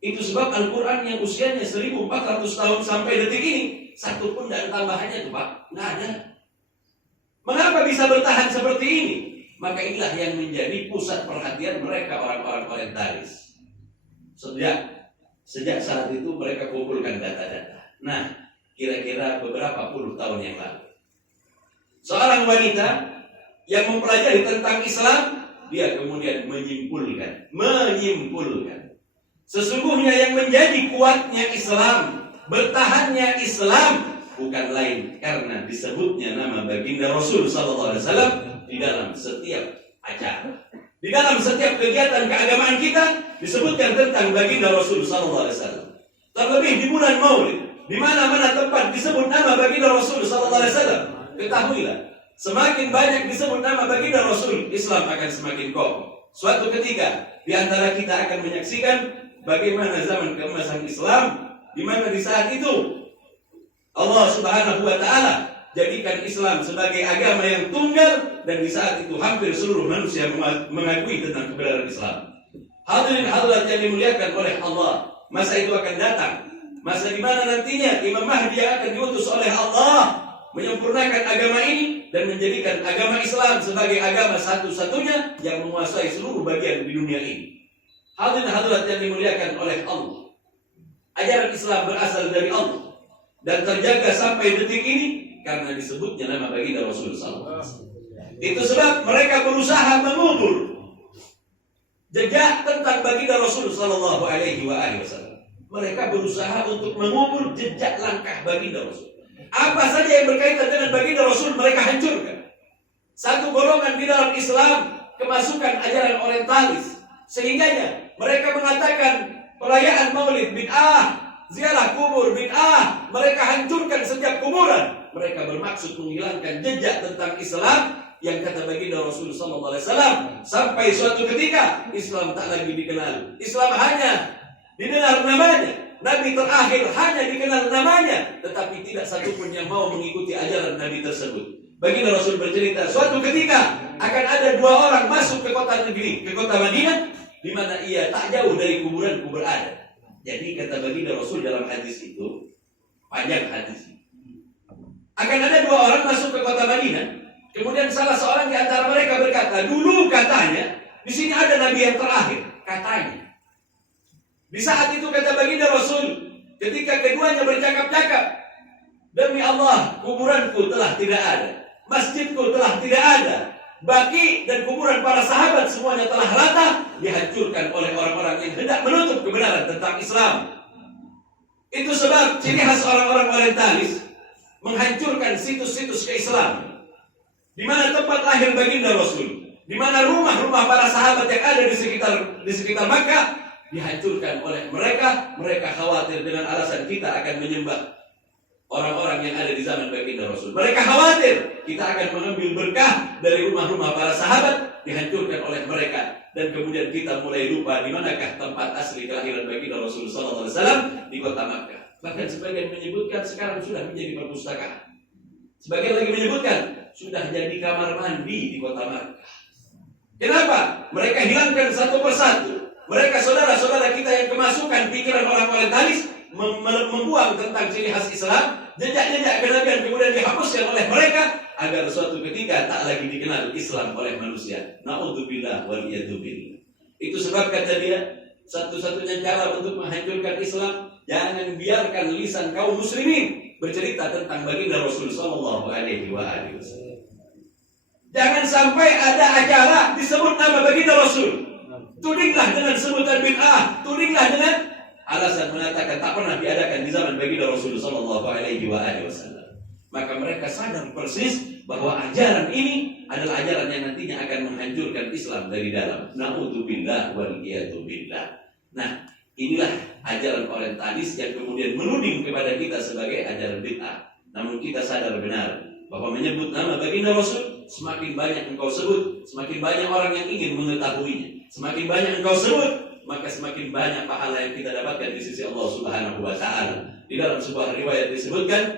Itu sebab Al-Qur'an yang usianya 1400 tahun sampai detik ini, satu pun dan tambahannya tuh Pak, nggak ada. Mengapa bisa bertahan seperti ini? Maka inilah yang menjadi pusat perhatian mereka orang-orang orientalis. Sejak saat itu mereka kumpulkan data-data. Nah, kira-kira beberapa puluh tahun yang lalu, seorang wanita yang mempelajari tentang Islam, dia kemudian menyimpulkan, sesungguhnya yang menjadi kuatnya Islam, bertahannya Islam, bukan lain karena disebutnya nama baginda Rasul sallallahu alaihi wasallam di dalam setiap acara. Di dalam setiap kegiatan keagamaan kita disebutkan tentang baginda Rasul sallallahu alaihi wasallam. Terlebih di bulan Maulid, di mana-mana tempat disebut nama baginda Rasul sallallahu alaihi wasallam. Ketahuilah, semakin banyak disebut nama baginda Rasul, Islam akan semakin kokoh. Suatu ketika di antara kita akan menyaksikan bagaimana zaman keemasan Islam, di mana di saat itu Allah Subhanahu wa taala jadikan Islam sebagai agama yang tunggal, dan di saat itu hampir seluruh manusia mengakui tentang kebenaran Islam. Hadirin hadirat yang dimuliakan oleh Allah, masa itu akan datang, masa di mana nantinya Imam Mahdi yang akan diutus oleh Allah menyempurnakan agama ini dan menjadikan agama Islam sebagai agama satu-satunya yang menguasai seluruh bagian di dunia ini. Hadirin hadirat yang dimuliakan oleh Allah, ajaran Islam berasal dari Allah dan terjaga sampai detik ini karena disebutnya nama baginda Rasul sallallahu alaihi wasallam. Itu sebab mereka berusaha mengubur jejak tentang baginda Rasul sallallahu alaihi wasallam. Mereka berusaha untuk mengubur jejak langkah baginda Rasul. Apa saja yang berkaitan dengan baginda Rasul mereka hancurkan. Satu golongan di dalam Islam kemasukan ajaran orientalis, sehingganya mereka mengatakan perayaan Maulid bid'ah, ziarah kubur bid'ah, mereka hancurkan setiap kuburan. Mereka bermaksud menghilangkan jejak tentang Islam yang kata baginda Rasul sallallahu alaihi wasallam, sampai suatu ketika Islam tak lagi dikenal. Islam hanya didengar namanya, Nabi terakhir hanya dikenal namanya, tetapi tidak satupun yang mau mengikuti ajaran Nabi tersebut. Baginda Rasul bercerita, suatu ketika akan ada dua orang masuk ke kota negeri, ke kota Madinah, di mana ia tak jauh dari kuburanku berada. Jadi kata baginda Rasul dalam hadis itu, Panjang hadis. Akan ada dua orang masuk ke kota Madinah. Kemudian salah seorang di antara mereka berkata, dulu katanya, di sini ada nabi yang terakhir, katanya. Di saat itu kata baginda Rasul, ketika keduanya bercakap-cakap, demi Allah, kuburanku telah tidak ada, masjidku telah tidak ada, baki dan kuburan para sahabat semuanya telah rata, dihancurkan oleh orang-orang yang hendak menutup kebenaran tentang Islam. Itu sebab ciri khas orang-orang orientalis menghancurkan situs-situs keislaman. Di mana tempat lahir baginda Rasul, di mana rumah-rumah para sahabat yang ada di sekitar Makkah dihancurkan oleh mereka. Mereka khawatir dengan alasan kita akan menyembah orang-orang yang ada di zaman baginda Rasul. Mereka khawatir kita akan mengambil berkah dari rumah-rumah para sahabat, dihancurkan oleh mereka. Dan kemudian kita mulai lupa di manakah tempat asli kelahiran baginda Rasul sallallahu alaihi wasallam, di kota Makkah. Bahkan sebagian menyebutkan sekarang sudah menjadi perpustakaan. Sebagian lagi menyebutkan sudah jadi kamar mandi di kota Makkah. Kenapa? Mereka hilangkan satu persatu. Mereka saudara-saudara kita yang kemasukan pikiran orang orientalis, membuang tentang ciri khas Islam, jejak-jejak kenabian kemudian dihapuskan oleh mereka, agar suatu ketika tak lagi dikenal Islam oleh manusia. Na'udzubillah wal iyadzubillah. Itu sebab kata dia, satu-satunya cara untuk menghancurkan Islam, jangan biarkan lisan kaum muslimin bercerita tentang baginda Rasul sallallahu alaihi wasallam. Jangan sampai ada acara disebut nama baginda Rasul. Tudinglah dengan sebutan bid'ah, tudinglah dengan alasan mengatakan tak pernah diadakan di zaman baginda Rasul sallallahu alaihi wasallam. Maka mereka sadar persis bahwa ajaran ini adalah ajaran yang nantinya akan menghancurkan Islam dari dalam. Na'udzubillah wal iyadzubillah. Nah, inilah ajaran orientalis yang kemudian menuding kepada kita sebagai ajaran bid'ah. Namun kita sadar benar bahwa menyebut nama baginda Rasul, semakin banyak engkau sebut, semakin banyak orang yang ingin mengetahuinya. Semakin banyak engkau sebut, maka semakin banyak pahala yang kita dapatkan di sisi Allah Subhanahu wa taala. Di dalam sebuah riwayat disebutkan,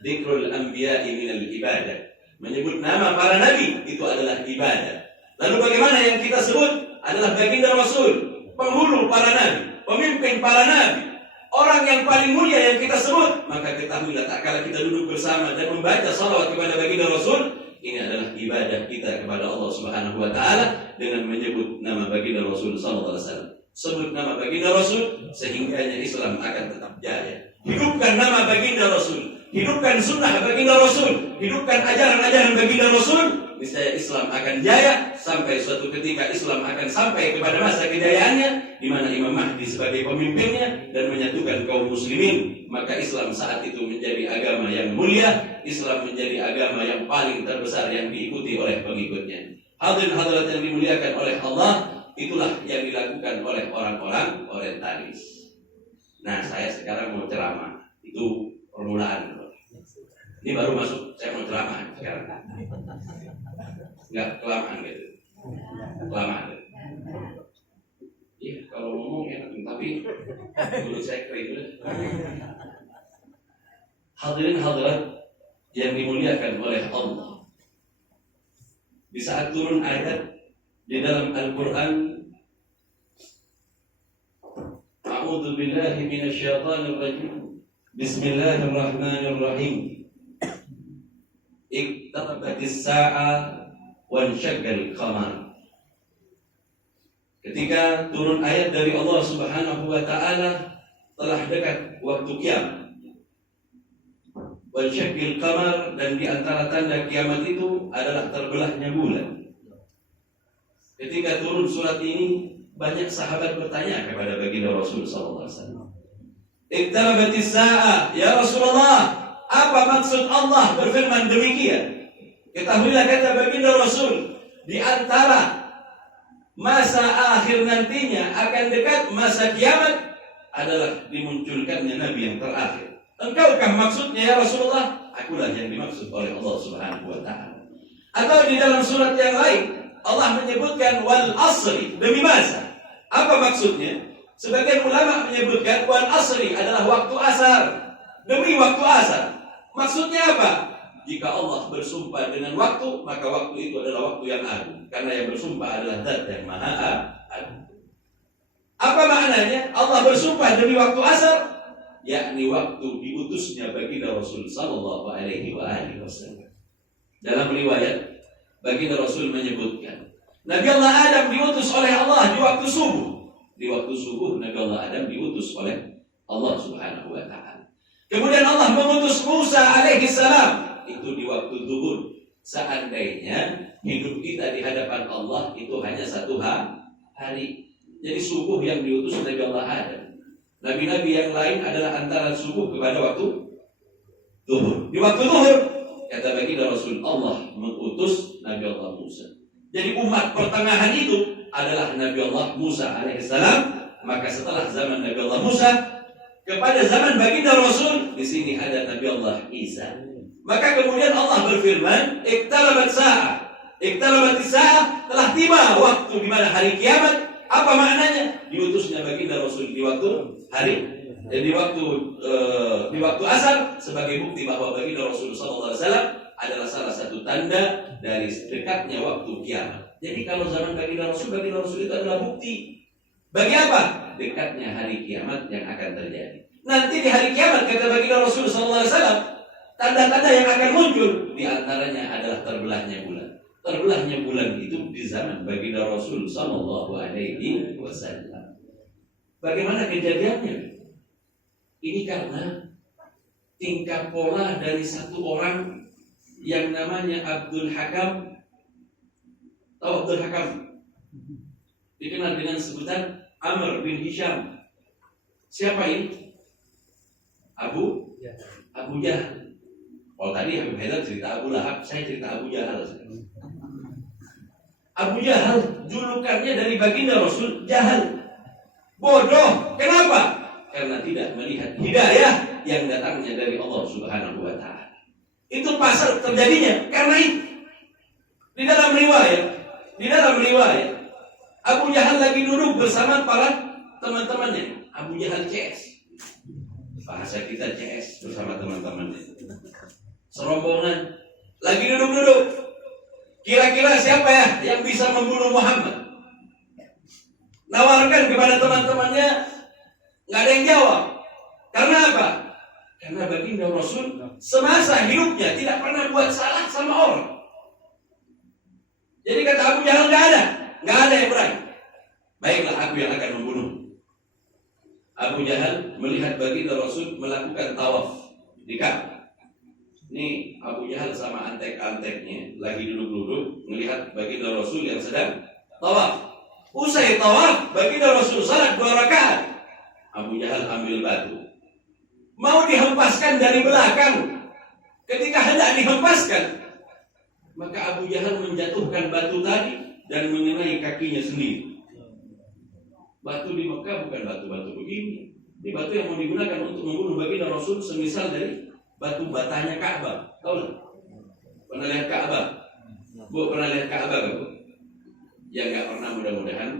dzikrul anbiya'i minal ibadah. Menyebut nama para nabi itu adalah ibadah. Lalu bagaimana yang kita sebut adalah baginda Rasul, penghulu para nabi, pemimpin para nabi, orang yang paling mulia yang kita sebut. Maka ketahuilah tak kala kita duduk bersama dan membaca salawat kepada baginda Rasul, ini adalah ibadah kita kepada Allah Subhanahu wa taala dengan menyebut nama baginda Rasul sallallahu alaihi wasallam. Sebut nama baginda Rasul sehingganya Islam akan tetap jaya. Hidupkan nama baginda Rasul, hidupkan sunnah baginda Rasul, hidupkan ajaran-ajaran baginda Rasul, niscaya Islam akan jaya sampai suatu ketika Islam akan sampai kepada masa kejayaannya, di mana Imam Mahdi sebagai pemimpinnya dan menyatukan kaum muslimin. Maka Islam saat itu menjadi agama yang mulia, Islam menjadi agama yang paling terbesar yang diikuti oleh pengikutnya. Hadirin hadirat yang dimuliakan oleh Allah, itulah yang dilakukan oleh orang-orang orientalis. Nah, saya sekarang mau ceramah. Itu permulaan. Ini baru masuk, saya mau ceramah sekarang. Enggak kelamaan gitu. Kelamaan. Iya, kalau ngomong enak, tapi mulut saya kering. Hadirin hadirat yang dimuliakan oleh Allah. Di saat turun ayat di dalam Al-Quran, A'udzu billahi minasyaitonir rajim. Bismillahirrahmanirrahim. Iqtarabatis sa'ah wansyaqqal qamar. Ketika turun ayat dari Allah Subhanahu wa taala, telah dekat waktu kiamat. Wansyaqqal qamar, dan di antara tanda kiamat itu adalah terbelahnya bulan. Ketika turun surat ini, banyak sahabat bertanya kepada baginda Rasul sallallahu alaihi wasallam. Iqtarabatis sa'ah, ya Rasulullah, apa maksud Allah berfirman demikian? Ketahuilah kata baginda Rasul, di antara masa akhir nantinya akan dekat masa kiamat adalah dimunculkannya Nabi yang terakhir. Engkaukah maksudnya ya Rasulullah? Akulah yang dimaksud oleh Allah Subhanahu wa taala. Atau di dalam surat yang lain Allah menyebutkan wal asri, demi masa. Apa maksudnya? Sebagian ulama menyebutkan wal asri adalah waktu asar, demi waktu asar. Maksudnya apa? Jika Allah bersumpah dengan waktu, maka waktu itu adalah waktu yang agung, karena yang bersumpah adalah Zat yang Maha Agung. Apa maknanya? Allah bersumpah demi waktu asar, yakni waktu diutusnya baginda Rasul sallallahu alaihi wasallam. Dalam riwayat baginda Rasul menyebutkan, Nabi Allah Adam diutus oleh Allah di waktu subuh. Di waktu subuh Nabi Allah Adam diutus oleh Allah Subhanahu wa taala. Kemudian Allah mengutus Musa alaihi salam itu di waktu zuhur. Seandainya hidup kita di hadapan Allah itu hanya satu hari. Jadi subuh yang diutus Nabi Allah Adam. Nabi-nabi yang lain adalah antara subuh kepada waktu zuhur. Di waktu zuhur kata baginda Rasul, Allah mengutus Nabi Allah Musa. Jadi umat pertengahan itu adalah Nabi Allah Musa alaihissalam. Maka setelah zaman Nabi Allah Musa kepada zaman baginda Rasul, di sini ada Nabi Allah Isa. Maka kemudian Allah berfirman, "Iqtarabat sa'ah." Iqtarabat sa'ah, telah tiba waktu di mana hari kiamat. Apa maknanya? Diutusnya baginda Rasul di waktu hari dan di waktu asar sebagai bukti bahwa baginda Rasul sallallahu alaihi wasallam adalah salah satu tanda dari dekatnya waktu kiamat. Jadi kalau zaman baginda Rasul itu adalah bukti. Bagi apa? Dekatnya hari kiamat yang akan terjadi. Nanti di hari kiamat kata baginda Rasul sallallahu alaihi wasallam, tanda-tanda yang akan muncul di antaranya adalah terbelahnya bulan. Terbelahnya bulan itu di zaman baginda Rasul sallallahu alaihi wasallam. Bagaimana kejadiannya? Ini karena tingkah pola dari satu orang yang namanya Abdul Hakam. Tahu Abdul Hakam? Dikenal dengan sebutan Amr bin Hisham. Siapa ini? Abu Jahal. Kalau tadi Habib Haidar cerita Abu Lahab, saya cerita Abu Jahal. Abu Jahal julukannya dari baginda Rasul Jahal. Bodoh. Kenapa? Karena tidak melihat hidayah yang datangnya dari Allah Subhanahu wa taala. Itu pasal terjadinya karena itu. Di dalam riwayat Abu Jahal lagi duduk bersama para teman-temannya. Abu Jahal CS. Bahasa kita CS bersama teman-temannya. Serombongan lagi duduk-duduk. Kira-kira siapa ya yang bisa membunuh Muhammad? Nawarkan kepada teman-temannya, nggak ada yang jawab. Karena apa? Karena baginda Rasul semasa hidupnya tidak pernah buat salah sama orang. Jadi kata Abu Jahal nggak ada yang berani. Baiklah, aku yang akan membunuh. Abu Jahal melihat baginda Rasul melakukan tawaf di Ka'bah. Ini Abu Jahal sama antek-anteknya lagi duduk-duduk melihat baginda Rasul yang sedang tawaf. Usai tawaf, baginda Rasul salat 2 rakaat. Abu Jahal ambil batu, mau dihempaskan dari belakang. Ketika hendak dihempaskan, maka Abu Jahal menjatuhkan batu tadi dan mengenai kakinya sendiri. Batu di Mekah bukan batu-batu begini. Ini batu yang mau digunakan untuk membunuh baginda Rasul, semisal dari batu batanya Ka'bah. Tahu nggak? Pernah lihat Ka'bah? Bu, pernah lihat Ka'bah gak, Bu? Ya nggak pernah, mudah-mudahan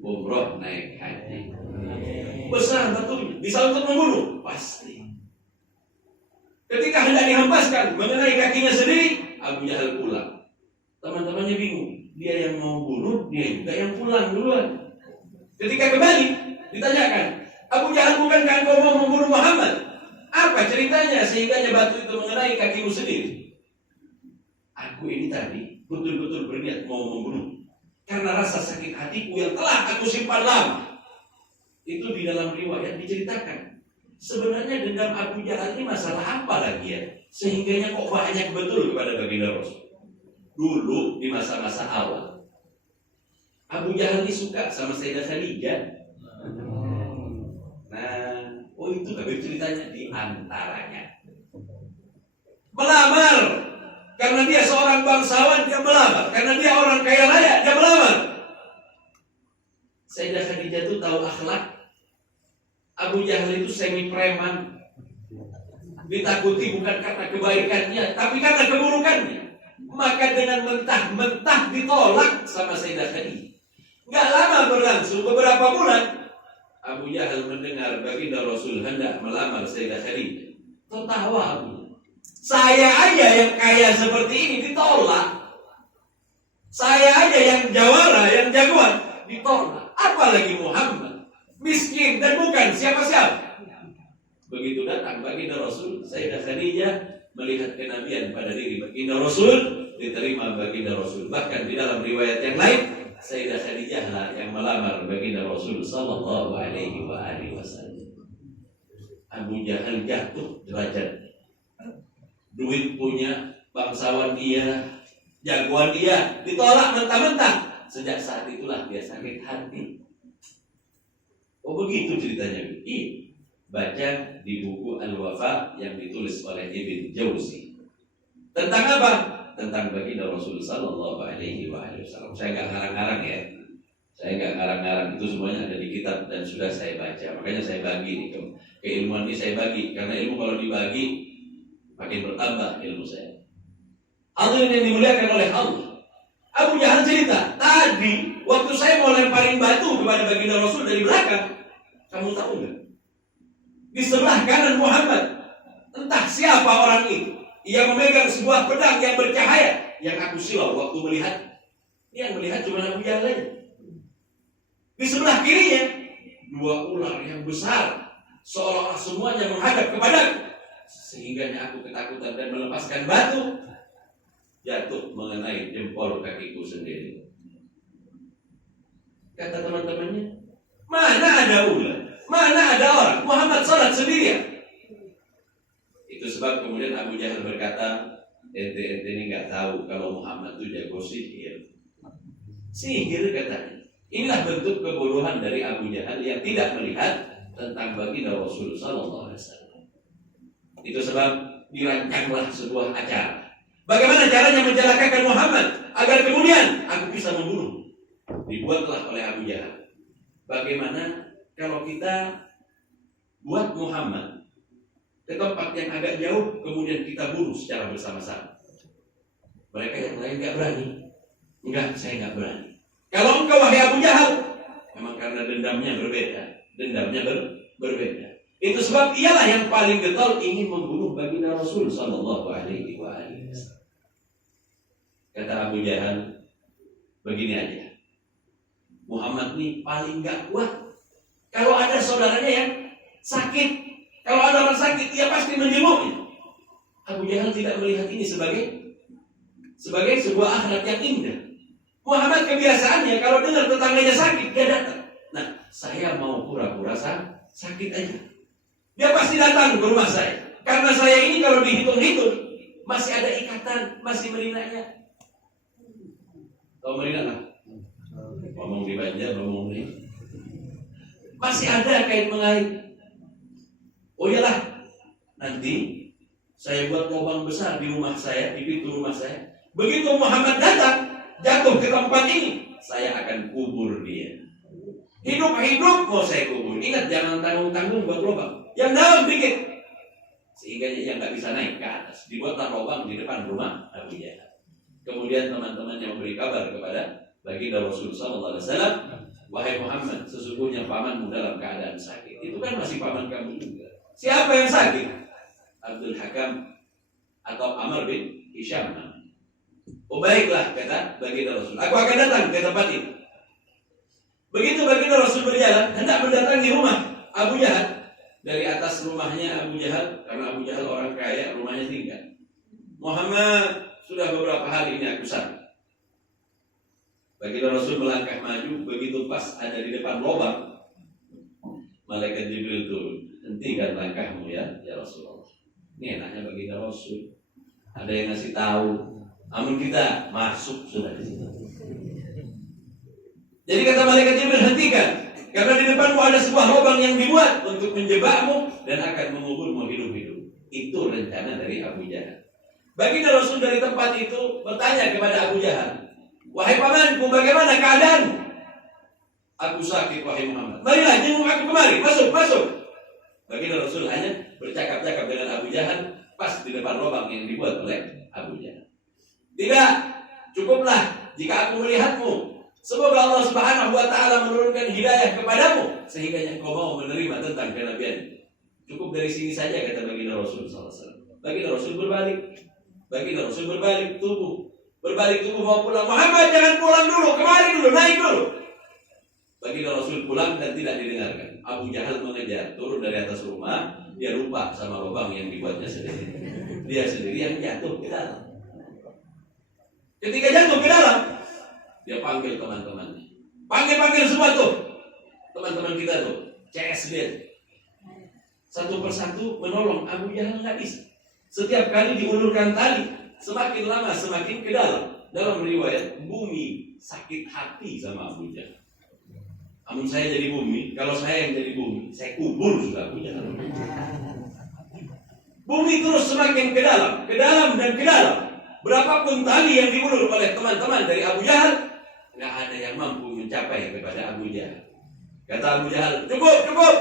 umroh naik haji. Besar batunya, bisa untuk membunuh? Pasti. Ketika hendak dihempaskan mengenai kakinya sendiri, Abu Jahal pulang. Teman-temannya bingung. Dia yang mau bunuh, dia juga yang pulang duluan. Ketika kembali, ditanyakan, Abu Jahal, bukankah engkau mau membunuh Muhammad? Apa ceritanya sehingga batu itu mengenai kakimu sendiri? Aku ini tadi betul-betul berniat mau membunuh karena rasa sakit hatiku yang telah aku simpan lama. Itu di dalam riwayat diceritakan. Sebenarnya dendam Abu Jahal ini masalah apa lagi ya? Sehingganya kok banyak betul kepada baginda Rasul. Dulu di masa-masa awal, Abu Jahal ini suka sama Sayyidah Khadijah. Nah, itu kabeh ceritanya di antaranya. Melamar. Karena dia seorang bangsawan, dia melamar. Karena dia orang kaya raya, dia melamar. Sayyidah Khadijah itu tahu akhlak. Abu Jahal itu semi preman. Ditakuti bukan karena kebaikannya, tapi karena keburukannya. Maka dengan mentah-mentah ditolak sama Sayyidah Khadijah. Nggak lama berlangsung, beberapa bulan, Abu Jahal mendengar baginda Rasul hendak melamar Sayyidah Khadijah. Tertawa Abu. Saya aja yang kaya seperti ini ditolak. Saya aja yang jawara, yang jagoan ditolak. Apalagi Muhammad, miskin dan bukan siapa-siapa. Begitu datang baginda Rasul, Sayyidah Khadijah melihat kenabian pada diri baginda Rasul, diterima baginda Rasul. Bahkan di dalam riwayat yang lain, Sayyidah Khadijah lah yang melamar baginda Rasul sallallahu alaihi wasallam. Abu Jahal jatuh derajat. Duit punya, bangsawan dia, jagoan dia, ditolak mentah-mentah. Sejak saat itulah dia sakit hati. Oh begitu ceritanya. Iya. Baca di buku Al-Wafa yang ditulis oleh Ibn Jauzi. Tentang apa? Tentang baginda Rasul sallallahu alaihi wasallam. Saya nggak ngarang-ngarang ya. Saya nggak ngarang-ngarang, itu semuanya ada di kitab dan sudah saya baca. Makanya saya bagi nih, keilmuan ini saya bagi, karena ilmu kalau dibagi makin bertambah ilmu saya. Allah yang dimuliakan oleh Allah. Abu Jahal cerita, tadi waktu saya mau lemparin batu kepada baginda Rasul dari belakang, kamu tahu nggak? Di sebelah kanan Muhammad, entah siapa orang itu, ia memegang sebuah pedang yang bercahaya, yang aku silau waktu melihat. Yang melihat cuma Abu Jahal aja. Di sebelah kirinya, dua ular yang besar, seolah-olah semuanya menghadap kepadaku. Sehingga aku ketakutan dan melepaskan batu, jatuh mengenai jempol kakiku sendiri. Kata teman-temannya, mana ada ular, mana ada orang, Muhammad salat sendirian. Itu sebab kemudian Abu Jahal berkata, ente ini nggak tahu kalau Muhammad itu jago sihir. Sihir katanya. Inilah bentuk kebodohan dari Abu Jahal yang tidak melihat tentang baginda Rasul sallallahu alaihi wasallam. Itu sebab dirancanglah sebuah acara. Bagaimana caranya mencelakakan Muhammad agar kemudian aku bisa membunuh? Dibuatlah oleh Abu Jahal. Bagaimana kalau kita buat Muhammad ke tempat yang agak jauh, kemudian kita bunuh secara bersama-sama? Mereka yang lain nggak berani. Enggak, saya nggak berani. Kalau engkau wahai Abu Jahal, memang karena dendamnya berbeda, berbeda. Itu sebab ialah yang paling getol ingin membunuh baginda Rasul sallallahu alaihi wasallam. Kata Abu Jahal, begini aja, Muhammad ini paling gak kuat. Kalau ada saudaranya yang sakit, kalau ada orang sakit, dia pasti menjenguknya. Abu Jahal tidak melihat ini sebagai sebuah akhlak yang indah. Muhammad kebiasaannya kalau dengar tetangganya sakit, dia datang. Nah, saya mau pura-pura sakit aja. Dia pasti datang ke rumah saya. Karena saya ini kalau dihitung-hitung, masih ada ikatan, masih melinanya. Tahu melina lah? Ngomong di Banjar, ngomong ini. Masih ada kait mengait. Oh iyalah, nanti saya buat lubang besar di rumah saya, di pintu rumah saya. Begitu Muhammad datang, jatuh ke tempat ini, saya akan kubur dia. Hidup-hidup mau saya kubur. Ingat, jangan tanggung-tanggung buat lubang. Yang dalam dikit, sehingga yang nggak bisa naik ke atas. Dibuatlah lubang di depan rumah Abu Jahal. Kemudian teman-teman yang memberi kabar kepada baginda Rasul sallallahu alaihi wasallam, wahai Muhammad, sesungguhnya pamanmu dalam keadaan sakit. Itu kan masih paman kamu juga. Siapa yang sakit? Abdul Hakam atau Amr bin Hisham. Oh baiklah, kata baginda Rasul, aku akan datang ke tempat itu. Begitu baginda Rasul berjalan, hendak mendatangi rumah Abu Jahal. Dari atas rumahnya Abu Jahal, karena Abu Jahal orang kaya, rumahnya tingkat. Muhammad, sudah beberapa hari ini aku sakit. Baginda Rasul melangkah maju, begitu pas ada di depan lubang, malaikat Jibril turun. Hentikan langkahmu ya Rasulullah. Ini enaknya baginda Rasul. Ada yang ngasih tahu. Namun kita masuk sudah di situ. Jadi kata malaikat Jibril, hentikan. Karena di depanmu ada sebuah lubang yang dibuat untuk menjebakmu dan akan menguburmu hidup-hidup. Itu rencana dari Abu Jahal. Baginda Rasul dari tempat itu bertanya kepada Abu Jahal, wahai pamanku, bagaimana keadaanmu? Aku sakit wahai Muhammad. Marilah jenguk aku kemari, masuk. Baginda Rasul hanya bercakap-cakap dengan Abu Jahal pas di depan lubang yang dibuat oleh Abu Jahal. Tidak, cukuplah jika aku melihatmu. Semoga Allah Subhanahu wa taala menurunkan hidayah kepadamu sehingga engkau mau menerima tentang kenabian. Cukup dari sini saja, kata baginda Rasul sallallahu alaihi wasallam. Baginda Rasul berbalik tubuh mau pulang. Muhammad, jangan pulang dulu, kemari dulu, naik dulu. Baginda Rasul pulang dan tidak didengarkan. Abu Jahal mengejar, turun dari atas rumah, dia lupa sama lubang yang dibuatnya sendiri. Dia sendiri yang jatuh ke dalam. Ketika jatuh ke dalam, dia panggil teman-temannya. Panggil semua tuh teman-teman kita tuh, CSB. Satu persatu menolong. Abu Jahal nggak bisa. Setiap kali diulurkan tali, semakin lama semakin ke dalam. Dalam riwayat, bumi sakit hati sama Abu Jahal. Amun saya jadi bumi, kalau saya yang jadi bumi, saya kubur sudah Abu Jahal. Bumi terus semakin ke dalam dan ke dalam. Berapapun tali yang diulur oleh teman-teman dari Abu Jahal, nggak ada yang mampu mencapai kepada Abu Jahal. Kata Abu Jahal, cukup.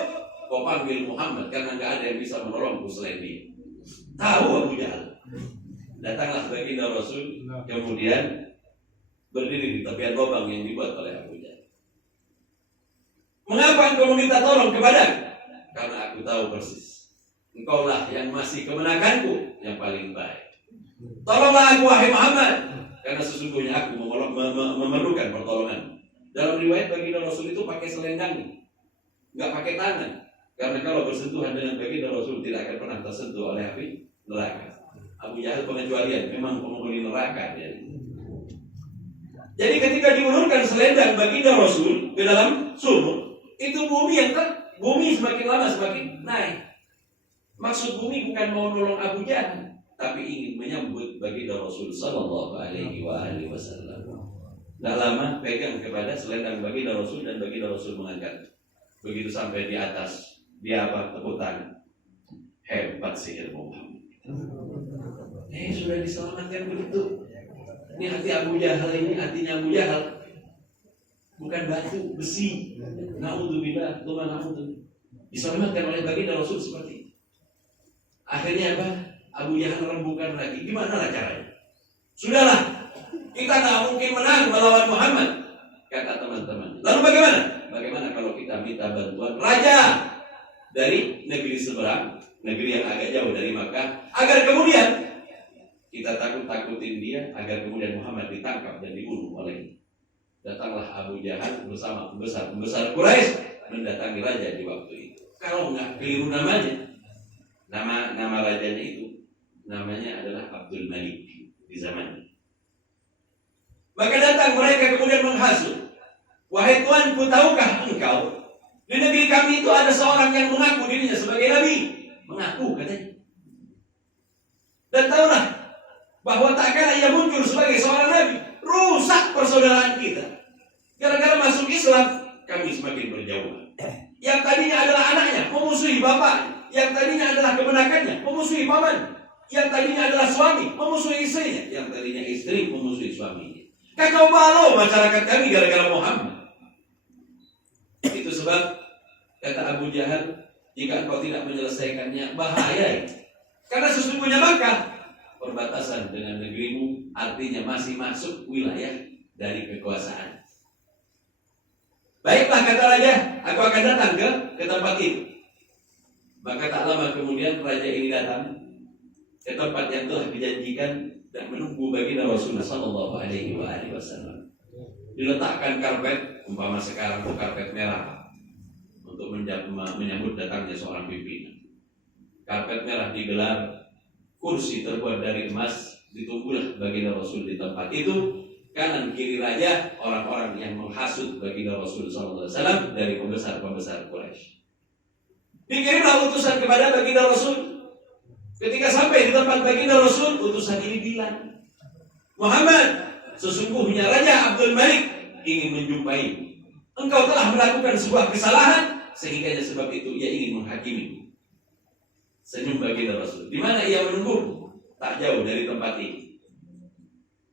Kau panggil Muhammad karena nggak ada yang bisa menolongku selain dia. Tahu Abu Jahal. Datanglah baginda Rasul, kemudian berdiri di tepian lubang yang dibuat oleh Abu Jahal. Mengapa engkau meminta tolong kepadaku? Karena aku tahu persis, engkaulah yang masih kemenakanku yang paling baik. Tolonglah aku wahai Muhammad, karena sesungguhnya aku memerlukan pertolongan. Dalam riwayat baginda Rasul itu pakai selendang, nggak pakai tangan, karena kalau bersentuhan dengan baginda Rasul tidak akan pernah tersentuh oleh api neraka. Abu Jahal pengecualian, memang penghuni neraka ya. Jadi ketika diulurkan selendang baginda Rasul ke dalam sumur, itu bumi semakin lama semakin naik. Maksud bumi bukan mau nolong Abu Jahal, tapi ingin menyambut baginda Rasul sallallahu alaihi wasallam. Dah lama pegang kepada selendang baginda Rasul dan baginda Rasul mengangkat. Begitu sampai di atas, dia tepuk tangan. Hebat sihir Muhammad. Sudah diselamatkan begitu. Ini hati Abu Jahal ini, hatinya Abu Jahal bukan batu, besi. Naudzubillah, Tuhan naudzubillah. Diselamatkan oleh baginda Rasul seperti itu. Akhirnya apa? Abu Jahal rembukan lagi. Gimana lah caranya? Sudahlah, kita tak mungkin menang melawan Muhammad, kata teman-teman. Lalu bagaimana? Bagaimana kalau kita minta bantuan raja dari negeri seberang, negeri yang agak jauh dari Makkah, agar kemudian kita takut-takutin dia, agar kemudian Muhammad ditangkap dan dibunuh olehnya. Datanglah Abu Jahal bersama pembesar Quraisy mendatangi raja di waktu itu. Kalau nggak keliru namanya, nama rajanya itu namanya adalah Abdul Malik di zamannya. Maka datang mereka kemudian menghasut. Wahai tuanku, tahukah engkau di negeri kami itu ada seorang yang mengaku dirinya sebagai nabi? Mengaku katanya. Dan tahulah bahwa tak kala ia muncul sebagai seorang nabi, rusak persaudaraan kita. Gara-gara masuk Islam, kami semakin berjauhan. Yang tadinya adalah anaknya, memusuhi bapak. Yang tadinya adalah kemenakannya, memusuhi paman. Yang tadinya adalah suami, memusuhi istrinya. Yang tadinya istri, memusuhi suaminya. Kacau balau masyarakat kami gara-gara Muhammad. Itu sebab, kata Abu Jahal, jika engkau tidak menyelesaikannya, bahaya. Karena sesungguhnya Makkah perbatasan dengan negerimu, artinya masih masuk wilayah dari kekuasaan. Baiklah, kata raja, aku akan datang ke tempat itu. Maka tak lama kemudian raja ini datang ke tempat yang telah dijanjikan dan menunggu baginda Rasulullah sallallahu alaihi wasallam. Diletakkan karpet, umpama sekarang itu karpet merah untuk menyambut datangnya seorang pimpinan. Karpet merah digelar, kursi terbuat dari emas, ditunggulah baginda Rasul di tempat itu. Kanan kiri raja orang-orang yang menghasut baginda Rasul sallallahu alaihi wasallam dari pembesar-pembesar Quraisy. Dikirimlah utusan kepada baginda Rasul. Ketika sampai di tempat baginda Rasul, utusan ini bilang, Muhammad, sesungguhnya Raja Abdul Malik ingin menjumpai. Engkau telah melakukan sebuah kesalahan, sehingga sebab itu ia ingin menghakimi. Senyum baginda Rasul. Di mana ia menunggu? Tak jauh dari tempat ini.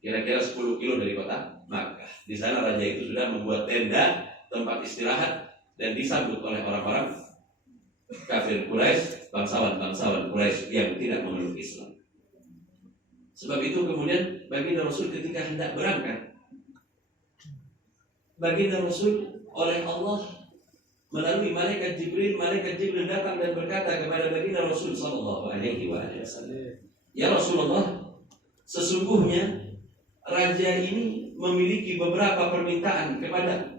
Kira-kira 10 kilo dari kota Makkah. Di sana raja itu sudah membuat tenda, tempat istirahat, dan disambut oleh orang-orang kafir Quraisy, bangsawan Quraisy yang tidak memeluk Islam. Sebab itu kemudian baginda Rasul ketika hendak berangkat, baginda Rasul oleh Allah melalui malaikat Jibril datang dan berkata kepada baginda Rasul sallallahu alaihi wasallam, ya Rasulullah, sesungguhnya raja ini memiliki beberapa permintaan kepada.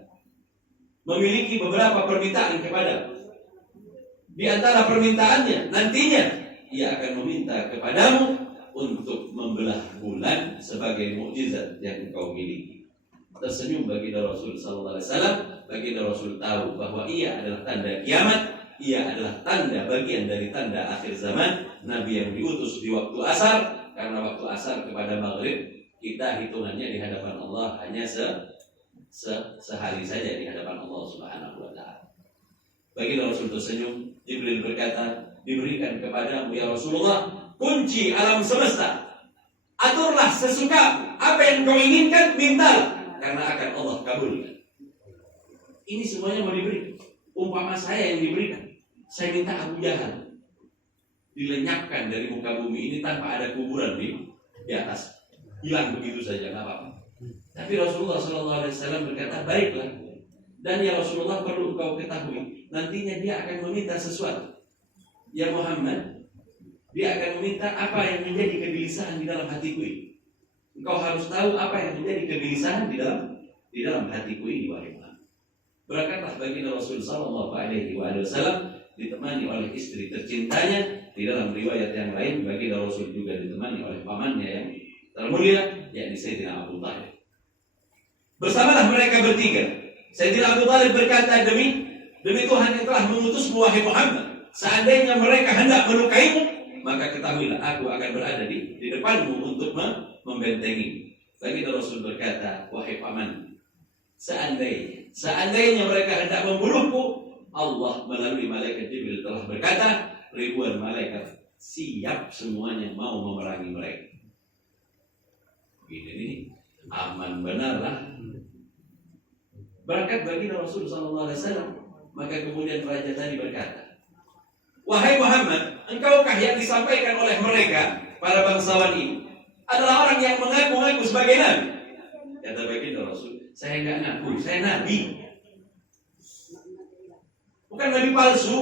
Di antara permintaannya nantinya ia akan meminta kepadamu untuk membelah bulan sebagai mukjizat yang engkau miliki. Tersenyum baginda Rasul sallallahu alaihi wasallam. Baginda Rasul tahu bahwa ia adalah tanda kiamat, ia adalah tanda bagian dari tanda akhir zaman, nabi yang diutus di waktu asar, karena waktu asar kepada maghrib kita hitungannya di hadapan Allah hanya sehari saja di hadapan Allah Subhanahu wa taala. Baginda Rasul tersenyum. Jibril berkata, diberikan kepadamu ya Rasulullah kunci alam semesta. Aturlah sesuka apa yang kau inginkan, mintalah, karena akan Allah kabulkan. Ini semuanya mau diberi. Umpama saya yang diberikan, saya minta Abu Jahal dilenyapkan dari muka bumi ini tanpa ada kuburan di atas, hilang begitu saja, nggak apa-apa. Tapi Rasulullah SAW berkata, baiklah. Dan ya Rasulullah, perlu engkau ketahui, nantinya dia akan meminta sesuatu. Ya Muhammad, dia akan meminta apa yang menjadi kegelisahan di dalam hatiku ini. Engkau harus tahu apa yang menjadi kegelisahan di dalam hatiku ini, wahai Muhammad. Berangkatlah baginda Rasul sallallahu alaihi wasallam ditemani oleh istri tercintanya. Di dalam riwayat yang lain baginda Rasul juga ditemani oleh pamannya yang termulia, yakni Sayyidina Abu Thalib. Bersamalah mereka bertiga. Sayyidina Abu Thalib berkata, demi Tuhan yang telah mengutusmu wahai Muhammad, seandainya mereka hendak melukaimu, maka ketahuilah aku akan berada di depanmu untuk membentengi. Baginda Rasul berkata, wahai paman, seandainya mereka hendak membunuhku, Allah melalui malaikat Jibril telah berkata, ribuan malaikat siap semuanya mau memerangi mereka. Begini aman benarlah. Berangkat baginda Rasul SAW. Maka kemudian raja tadi berkata, wahai Muhammad, engkaukah yang disampaikan oleh mereka, para bangsawan ini, adalah orang yang mengaku sebagai nabi? Kata baginda Rasul, saya enggak ngaku, saya nabi. Bukan nabi palsu.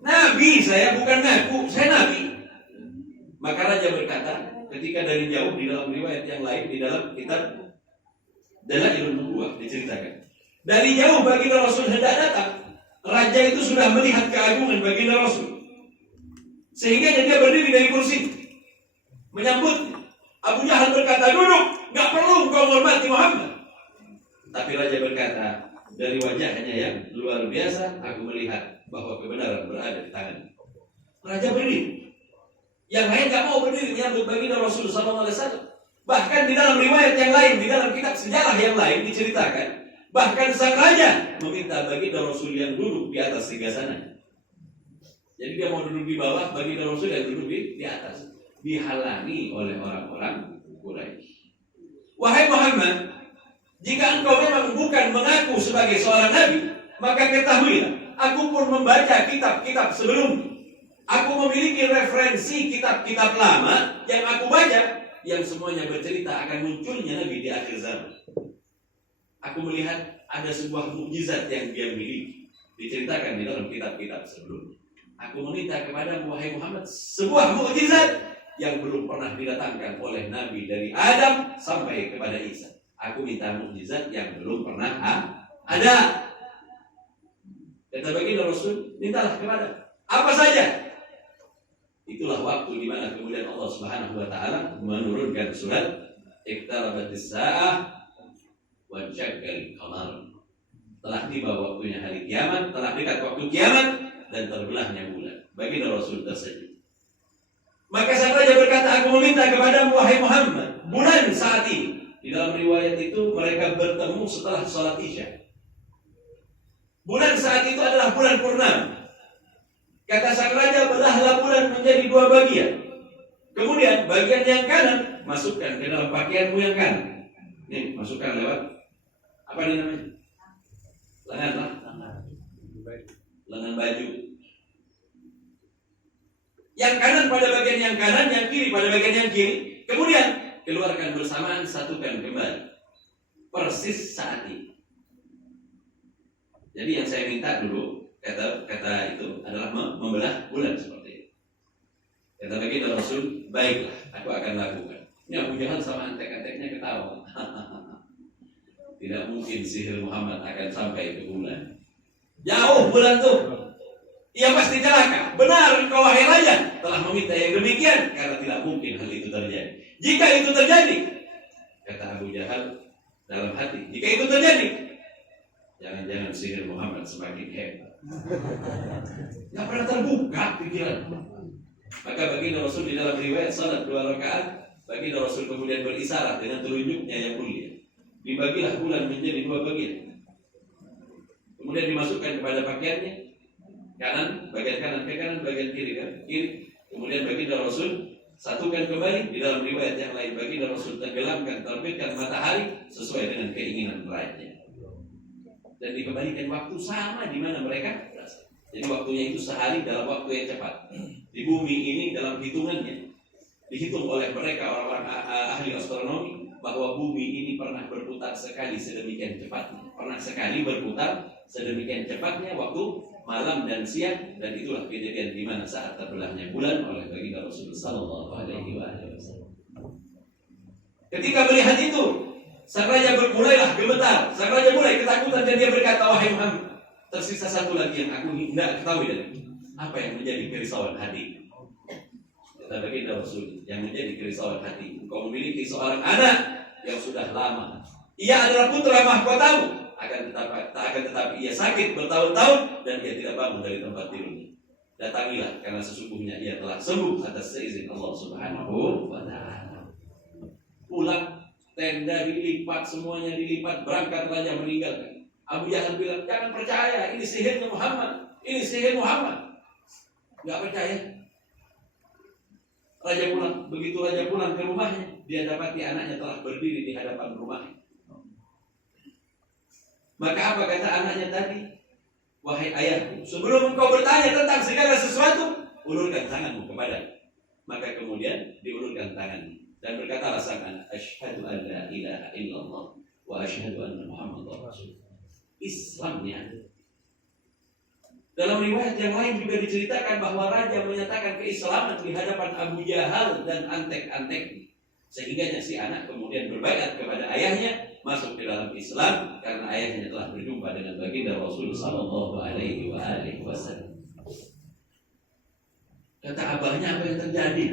Nabi saya, bukan ngaku, saya nabi. Maka raja berkata, ketika dari jauh di dalam riwayat yang lain, di dalam kitab Dalailun Nubuwah diceritakan, dari jauh baginda Rasul hendak datang, raja itu sudah melihat keagungan baginda Rasul, sehingga dia berdiri dari kursi menyambut. Abu Jahal berkata, duduk, gak perlu kau menghormati Muhammad. Tapi raja berkata, dari wajahnya yang luar biasa, aku melihat bahwa kebenaran berada di tangan. Raja berdiri. Yang lain gak mau berdiri menyambut baginda Rasul SAW. Bahkan di dalam riwayat yang lain, di dalam kitab sejarah yang lain diceritakan, bahkan sang raja meminta baginda Rasul yang duduk di atas singgasana. Jadi dia mau duduk di bawah, baginda Rasul yang duduk di atas. Dihalangi oleh orang-orang Quraisy. Wahai Muhammad, jika engkau memang bukan mengaku sebagai seorang nabi, maka ketahuilah, aku pun membaca kitab-kitab sebelumnya. Aku memiliki referensi kitab-kitab lama yang aku baca, yang semuanya bercerita akan munculnya Nabi di akhir zaman. Aku melihat ada sebuah mukjizat yang dia miliki, diceritakan di dalam kitab-kitab sebelumnya. Aku meminta kepadamu wahai Muhammad sebuah mukjizat yang belum pernah didatangkan oleh Nabi dari Adam sampai kepada Isa. Aku minta mukjizat yang belum pernah ada. Kata baginda Rasul, mintalah kepada apa saja. Itulah waktu di mana kemudian Allah Subhanahu wa taala menurunkan surat Iqtarabatis saa'ah wa syaqqal qamar. Telah tiba waktunya hari kiamat, telah dekat waktu kiamat dan terbelahnya bulan. Baginda Rasul tersenyum. Maka sang raja berkata, aku meminta kepadamu wahai Muhammad, bulan saat ini. Di dalam riwayat itu mereka bertemu setelah sholat Isya. Bulan saat itu adalah bulan purnama. Kata sang raja, belahlah bulan menjadi dua bagian. Kemudian bagian yang kanan masukkan ke dalam pakaianmu yang kanan. Nih, masukkan lewat apa ini namanya? Lengan baju. Yang kanan pada bagian yang kanan, yang kiri pada bagian yang kiri. Kemudian keluarkan bersamaan, satukan kembali. Persis saat ini. Jadi yang saya minta dulu, kata itu adalah membelah bulan seperti itu. Kata baginda Rasul, baiklah, aku akan lakukan. Ini Abu Jahal sama antek-anteknya ketawa. Tidak mungkin sihir Muhammad akan sampai ke bulan. Jauh bulan tuh. ia pasti celaka. Benar kau wahai raja telah meminta yang demikian, karena tidak mungkin hal itu terjadi. Jika itu terjadi, kata Abu Jahal dalam hati, jika itu terjadi, jangan-jangan sihir Muhammad semakin hebat. Tidak pernah terbuka pikiran. Maka baginda Rasul di dalam riwayat salat 2 rakaat, baginda Rasul kemudian berisyarat dengan telunjuknya yang mulia. Dibagilah bulan menjadi 2 bagian. Kemudian dimasukkan kepada pakaiannya, kanan, bagian kanan ke kanan, bagian kiri ke kiri. Kemudian baginda Rasul satukan kembali. Di dalam riwayat yang lain, baginda Rasul tenggelamkan, terbitkan matahari sesuai dengan keinginan raja. Dan dikembalikan waktu sama di mana mereka berasal. Jadi waktunya itu sehari dalam waktu yang cepat. Di bumi ini dalam hitungannya dihitung oleh mereka orang-orang ahli astronomi bahwa bumi ini pernah berputar sekali sedemikian cepatnya. Pernah sekali berputar sedemikian cepatnya waktu malam dan siang, dan itulah kejadian di mana saat terbelahnya bulan oleh baginda Rasulullah sallallahu alaihi wasallam. Ketika melihat itu, sang raja mulailah gemetar, sang raja mulai ketakutan dan dia berkata, wahai Muhammad, tersisa satu lagi yang aku tidak ketahui dan apa yang menjadi kerisauan hati. Kata baginda Rasul, yang menjadi kerisauan hati, engkau memiliki seorang anak yang sudah lama. Ia adalah putra mahkotamu, akan tetapi ia sakit bertahun-tahun dan ia tidak bangun dari tempat tidurnya. Datangilah, karena sesungguhnya ia telah sembuh atas seizin Allah Subhanahu wa ta'ala. Pulang, tenda dilipat, semuanya dilipat, berangkat raja meninggalkan. Abu Jahal bilang, jangan percaya, ini sihirnya Muhammad, ini sihir Muhammad. Gak percaya. Raja pulang, begitu raja pulang ke rumahnya, dia dapati anaknya telah berdiri di hadapan rumahnya. Maka apa kata anaknya tadi? Wahai ayahku, sebelum engkau bertanya tentang segala sesuatu, ulurkan tanganmu kepada. Maka kemudian diulurkan tangannya dan berkatalah sang anak, asyhadu an la ilaha illallah wa asyhadu anna Muhammadar Rasulullah. Islamnya. Dalam riwayat yang lain juga diceritakan bahwa raja menyatakan keislaman di hadapan Abu Jahal dan antek-anteknya. Sehingga si anak kemudian berbaiat kepada ayahnya, masuk ke dalam Islam karena ayahnya telah berjumpa dengan baginda Rasul sallallahu alaihi wasallam. Kata abahnya, apa yang terjadi?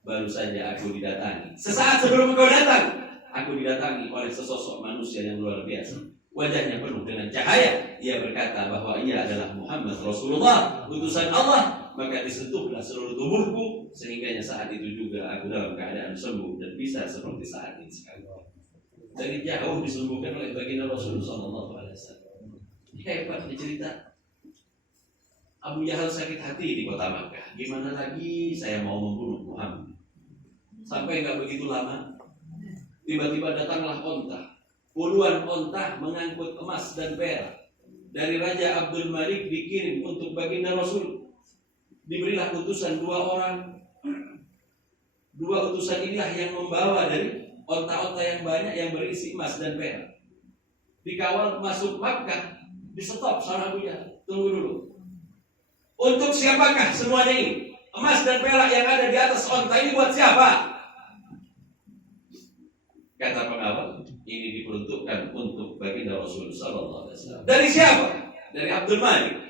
Baru saja aku didatangi. Sesaat sebelum engkau datang, aku didatangi oleh sesosok manusia yang luar biasa. Wajahnya penuh dengan cahaya. Ia berkata bahwa ia adalah Muhammad Rasulullah, utusan Allah. Maka disentuhlah seluruh tubuhku, sehingganya saat itu juga aku dalam keadaan sembuh dan bisa seperti saat ini sekarang. Dari jauh disembuhkan oleh baginda Rasulullah SAW. Hebat cerita. Abu Jahal sakit hati di kota Makkah. Gimana lagi saya mau membunuh Muhammad? Sampai nggak begitu lama, tiba-tiba datanglah onta. Puluhan onta mengangkut emas dan perak dari Raja Abdul Malik dikirim untuk baginda Rasul. Diberilah utusan 2 orang. 2 utusan inilah yang membawa dari onta-onta yang banyak yang berisi emas dan perak. Dikawal masuk Makkah, di stop sama Abu Jahal. Tunggu dulu. Untuk siapakah semuanya ini? Emas dan perak yang ada di atas onta ini buat siapa? Kata pengawal, ini diperuntukkan untuk baginda Rasul sallallahu alaihi wasallam. Dari siapa? Dari Abdul Malik.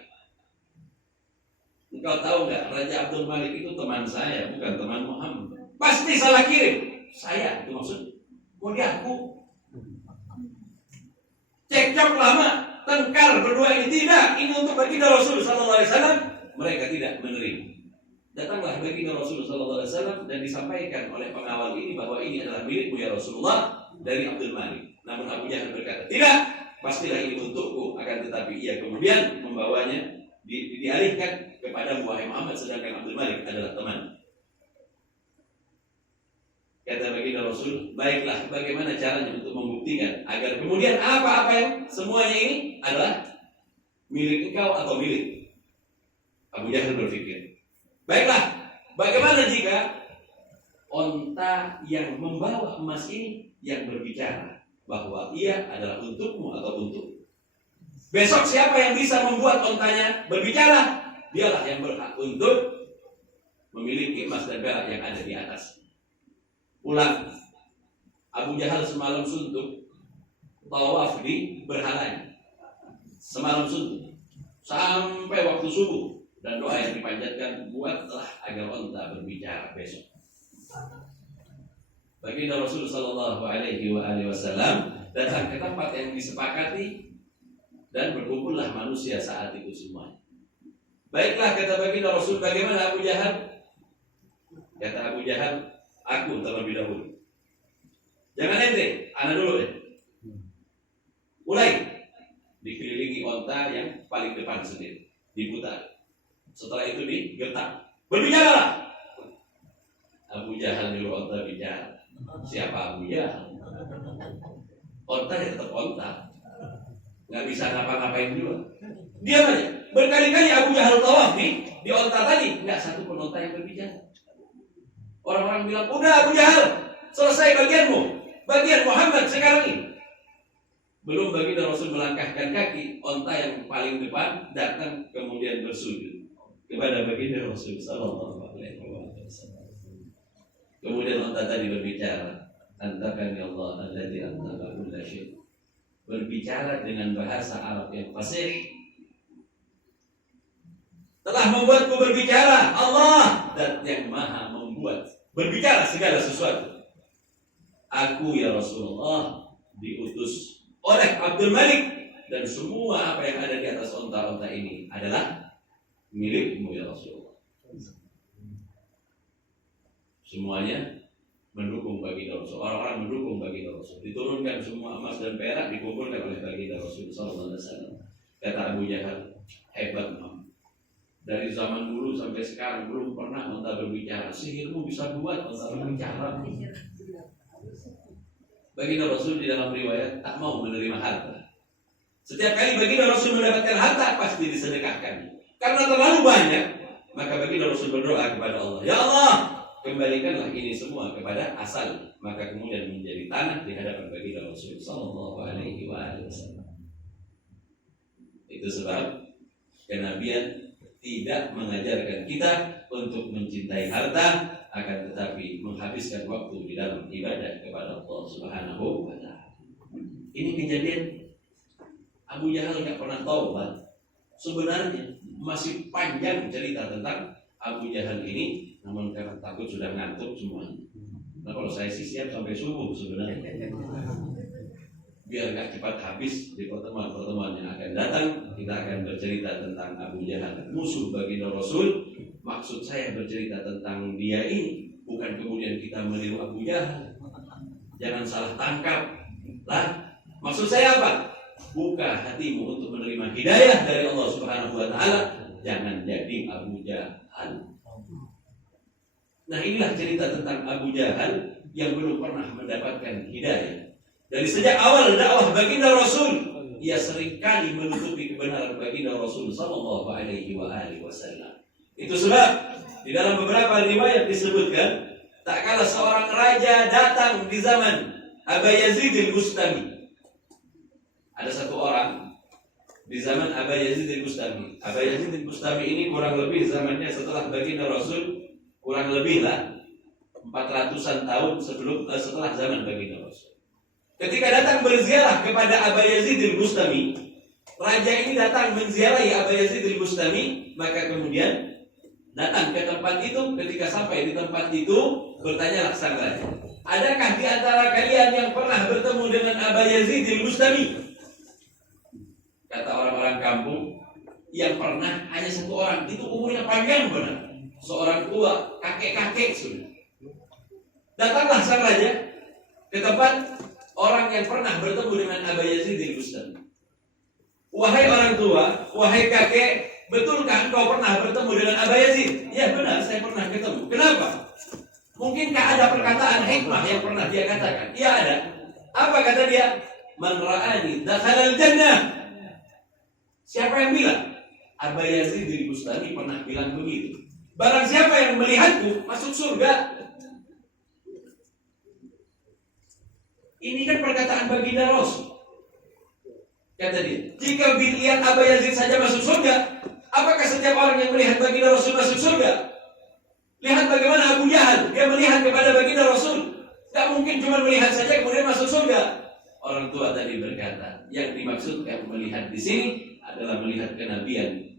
Engkau tahu nggak, Raja Abdul Malik itu teman saya, bukan teman Muhammad. Pasti salah kirim. Saya itu maksud mau diaku. Cekcok lama, tengkar berdua ini tidak. Ini untuk baginda Rasul sallallahu alaihi wasallam. Mereka tidak menerima. Datanglah baginda Rasul sallallahu alaihi wasallam dan disampaikan oleh pengawal ini bahwa ini adalah milikmu ya Rasulullah dari Abdul Malik. Namun Abu Jahal berkata, tidak, pastilah ini untukku. Akan tetapi ia kemudian membawanya dialihkan kepada wahai Muhammad, sedangkan Abdul Malik adalah teman. Kata baginda Rasul, baiklah, bagaimana caranya untuk membuktikan agar kemudian apa-apa yang semuanya ini adalah milik engkau atau milik? Abu Jahal berpikir, baiklah, bagaimana jika onta yang membawa emas ini yang berbicara bahwa ia adalah untukmu atau untuk? Besok siapa yang bisa membuat ontanya berbicara, dialah yang berhak untuk memiliki emas dan perak yang ada di atas. Pulang, Abu Jahal semalam suntuk tawaf di berhalanya. Semalam suntuk sampai waktu subuh. Dan doa yang dipanjatkan, buatlah agar onta berbicara besok. Baginda Rasul sallallahu alaihi wasallam datang ke tempat yang disepakati dan berkumpullah manusia saat itu semua. Baiklah, kata baginda Rasul, bagaimana Abu Jahal? Kata Abu Jahal, aku terlebih dahulu. Jangan ente, ana dulu deh. Mulai dikelilingi onta yang paling depan sendiri, diputar. Setelah itu digetak. Berbicara. Abu Jahal nyuruh onta bicara. Siapa Abu Jahal? Onta ya tetap onta, nggak bisa ngapa-ngapain juga. Diam aja. Berkali-kali Abu Jahal tawaf di onta tadi, nggak satu pun onta yang berbicara. Orang-orang bilang, udah Abu Jahal, selesai bagianmu, bagian Muhammad sekarang ini. Belum baginda Rasul melangkahkan kaki, onta yang paling depan datang kemudian bersujud kepada baginda Rasul sallallahu alaihi wasallam. Kemudian onta tadi berbicara, antakan ya Allah alladzi antaka kulla syai'. Berbicara dengan bahasa Arab yang fasih. Telah membuatku berbicara, Allah dan yang maha membuat berbicara segala sesuatu. Aku ya Rasulullah diutus oleh Abdul Malik, dan semua apa yang ada di atas onta-onta ini adalah milikmu ya Rasulullah. Semuanya mendukung baginda Rasul. Orang-orang mendukung baginda Rasul. Diturunkan semua emas dan perak, dikumpulkan oleh baginda Rasul sallallahu alaihi wasallam. Kata Abu Jahal, hebat Muhammad. Dari zaman dulu sampai sekarang belum pernah onta berbicara. Sihirmu bisa buat onta berbicara. Baginda Rasul di dalam riwayat tak mau menerima harta. Setiap kali baginda Rasul mendapatkan harta pasti disedekahkan. Karena terlalu banyak, maka baginda Rasul berdoa kepada Allah, ya Allah, kembalikanlah ini semua kepada asal. Maka kemudian menjadi tanah di hadapan baginda Rasul sallallahu alaihi wasallam. Itu sebab kenabian tidak mengajarkan kita untuk mencintai harta, akan tetapi menghabiskan waktu di dalam ibadah kepada Allah Subhanahu wa taala. Ini kejadian Abu Jahal nggak pernah taubat. Sebenarnya masih panjang cerita tentang Abu Jahal ini, namun karena takut sudah ngantuk semuanya. Nah, kalau saya sih siap sampai subuh sebenarnya, biar nggak cepat habis. Di pertemuan-pertemuan yang akan datang kita akan bercerita tentang Abu Jahal, musuh baginda Rasul. Maksud saya bercerita tentang dia ini bukan kemudian kita meniru Abu Jahal. Jangan salah tangkap lah. Maksud saya apa? Buka hatimu untuk menerima hidayah dari Allah Subhanahu wa taala. Jangan jadi Abu Jahal. Nah, inilah cerita tentang Abu Jahal yang belum pernah mendapatkan hidayah. Dari sejak awal dakwah baginda Rasul, ia seringkali menutupi kebenaran baginda Rasul sallallahu alaihi wasallam. Itu sebab di dalam beberapa riwayat disebutkan, tak kala seorang raja datang di zaman Aba Yazid al-Bustami. Ada satu orang di zaman Aba Yazid al-Bustami. Aba Yazid al-Bustami ini kurang lebih zamannya setelah baginda Rasul, kurang lebih lah 400-an tahun setelah zaman baginda Rasul. Ketika datang berziarah kepada Aba Yazid al-Bustami, raja ini datang menziarahi Aba Yazid al-Bustami, maka kemudian datang ke tempat itu. Ketika sampai di tempat itu, bertanyalah sang raja, adakah di antara kalian yang pernah bertemu dengan Aba Yazid al-Bustami? Kata orang-orang kampung, yang pernah hanya satu orang. Itu umurnya panjang benar, seorang tua, kakek-kakek sudah. Datanglah sang raja ke tempat orang yang pernah bertemu dengan Aba Yazid al-Bustami. Wahai orang tua, wahai kakek, betulkah engkau pernah bertemu dengan Aba Yazid? Ya benar, saya pernah ketemu. Kenapa? Mungkinkah ada perkataan hikmah yang pernah dia katakan? Iya ada. Apa kata dia? Man ra'ani dakhala al-jannah. Siapa yang bilang? Aba Yazid al-Bustami pernah bilang begitu. Barang siapa yang melihatku masuk surga. Ini kan perkataan baginda Rasul. Kata dia, jika lihat Aba Yazid saja masuk surga, apakah setiap orang yang melihat baginda Rasul masuk surga? Lihat bagaimana Abu Jahal, dia melihat kepada baginda Rasul. Gak mungkin cuma melihat saja kemudian masuk surga. Orang tua tadi berkata, yang dimaksudkan melihat di sini adalah melihat kenabian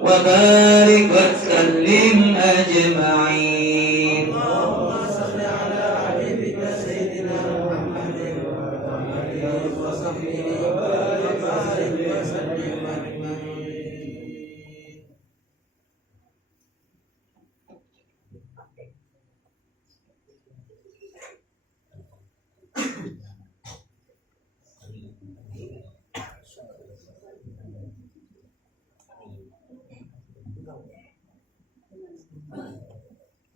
وبارك وسلم أجمعين.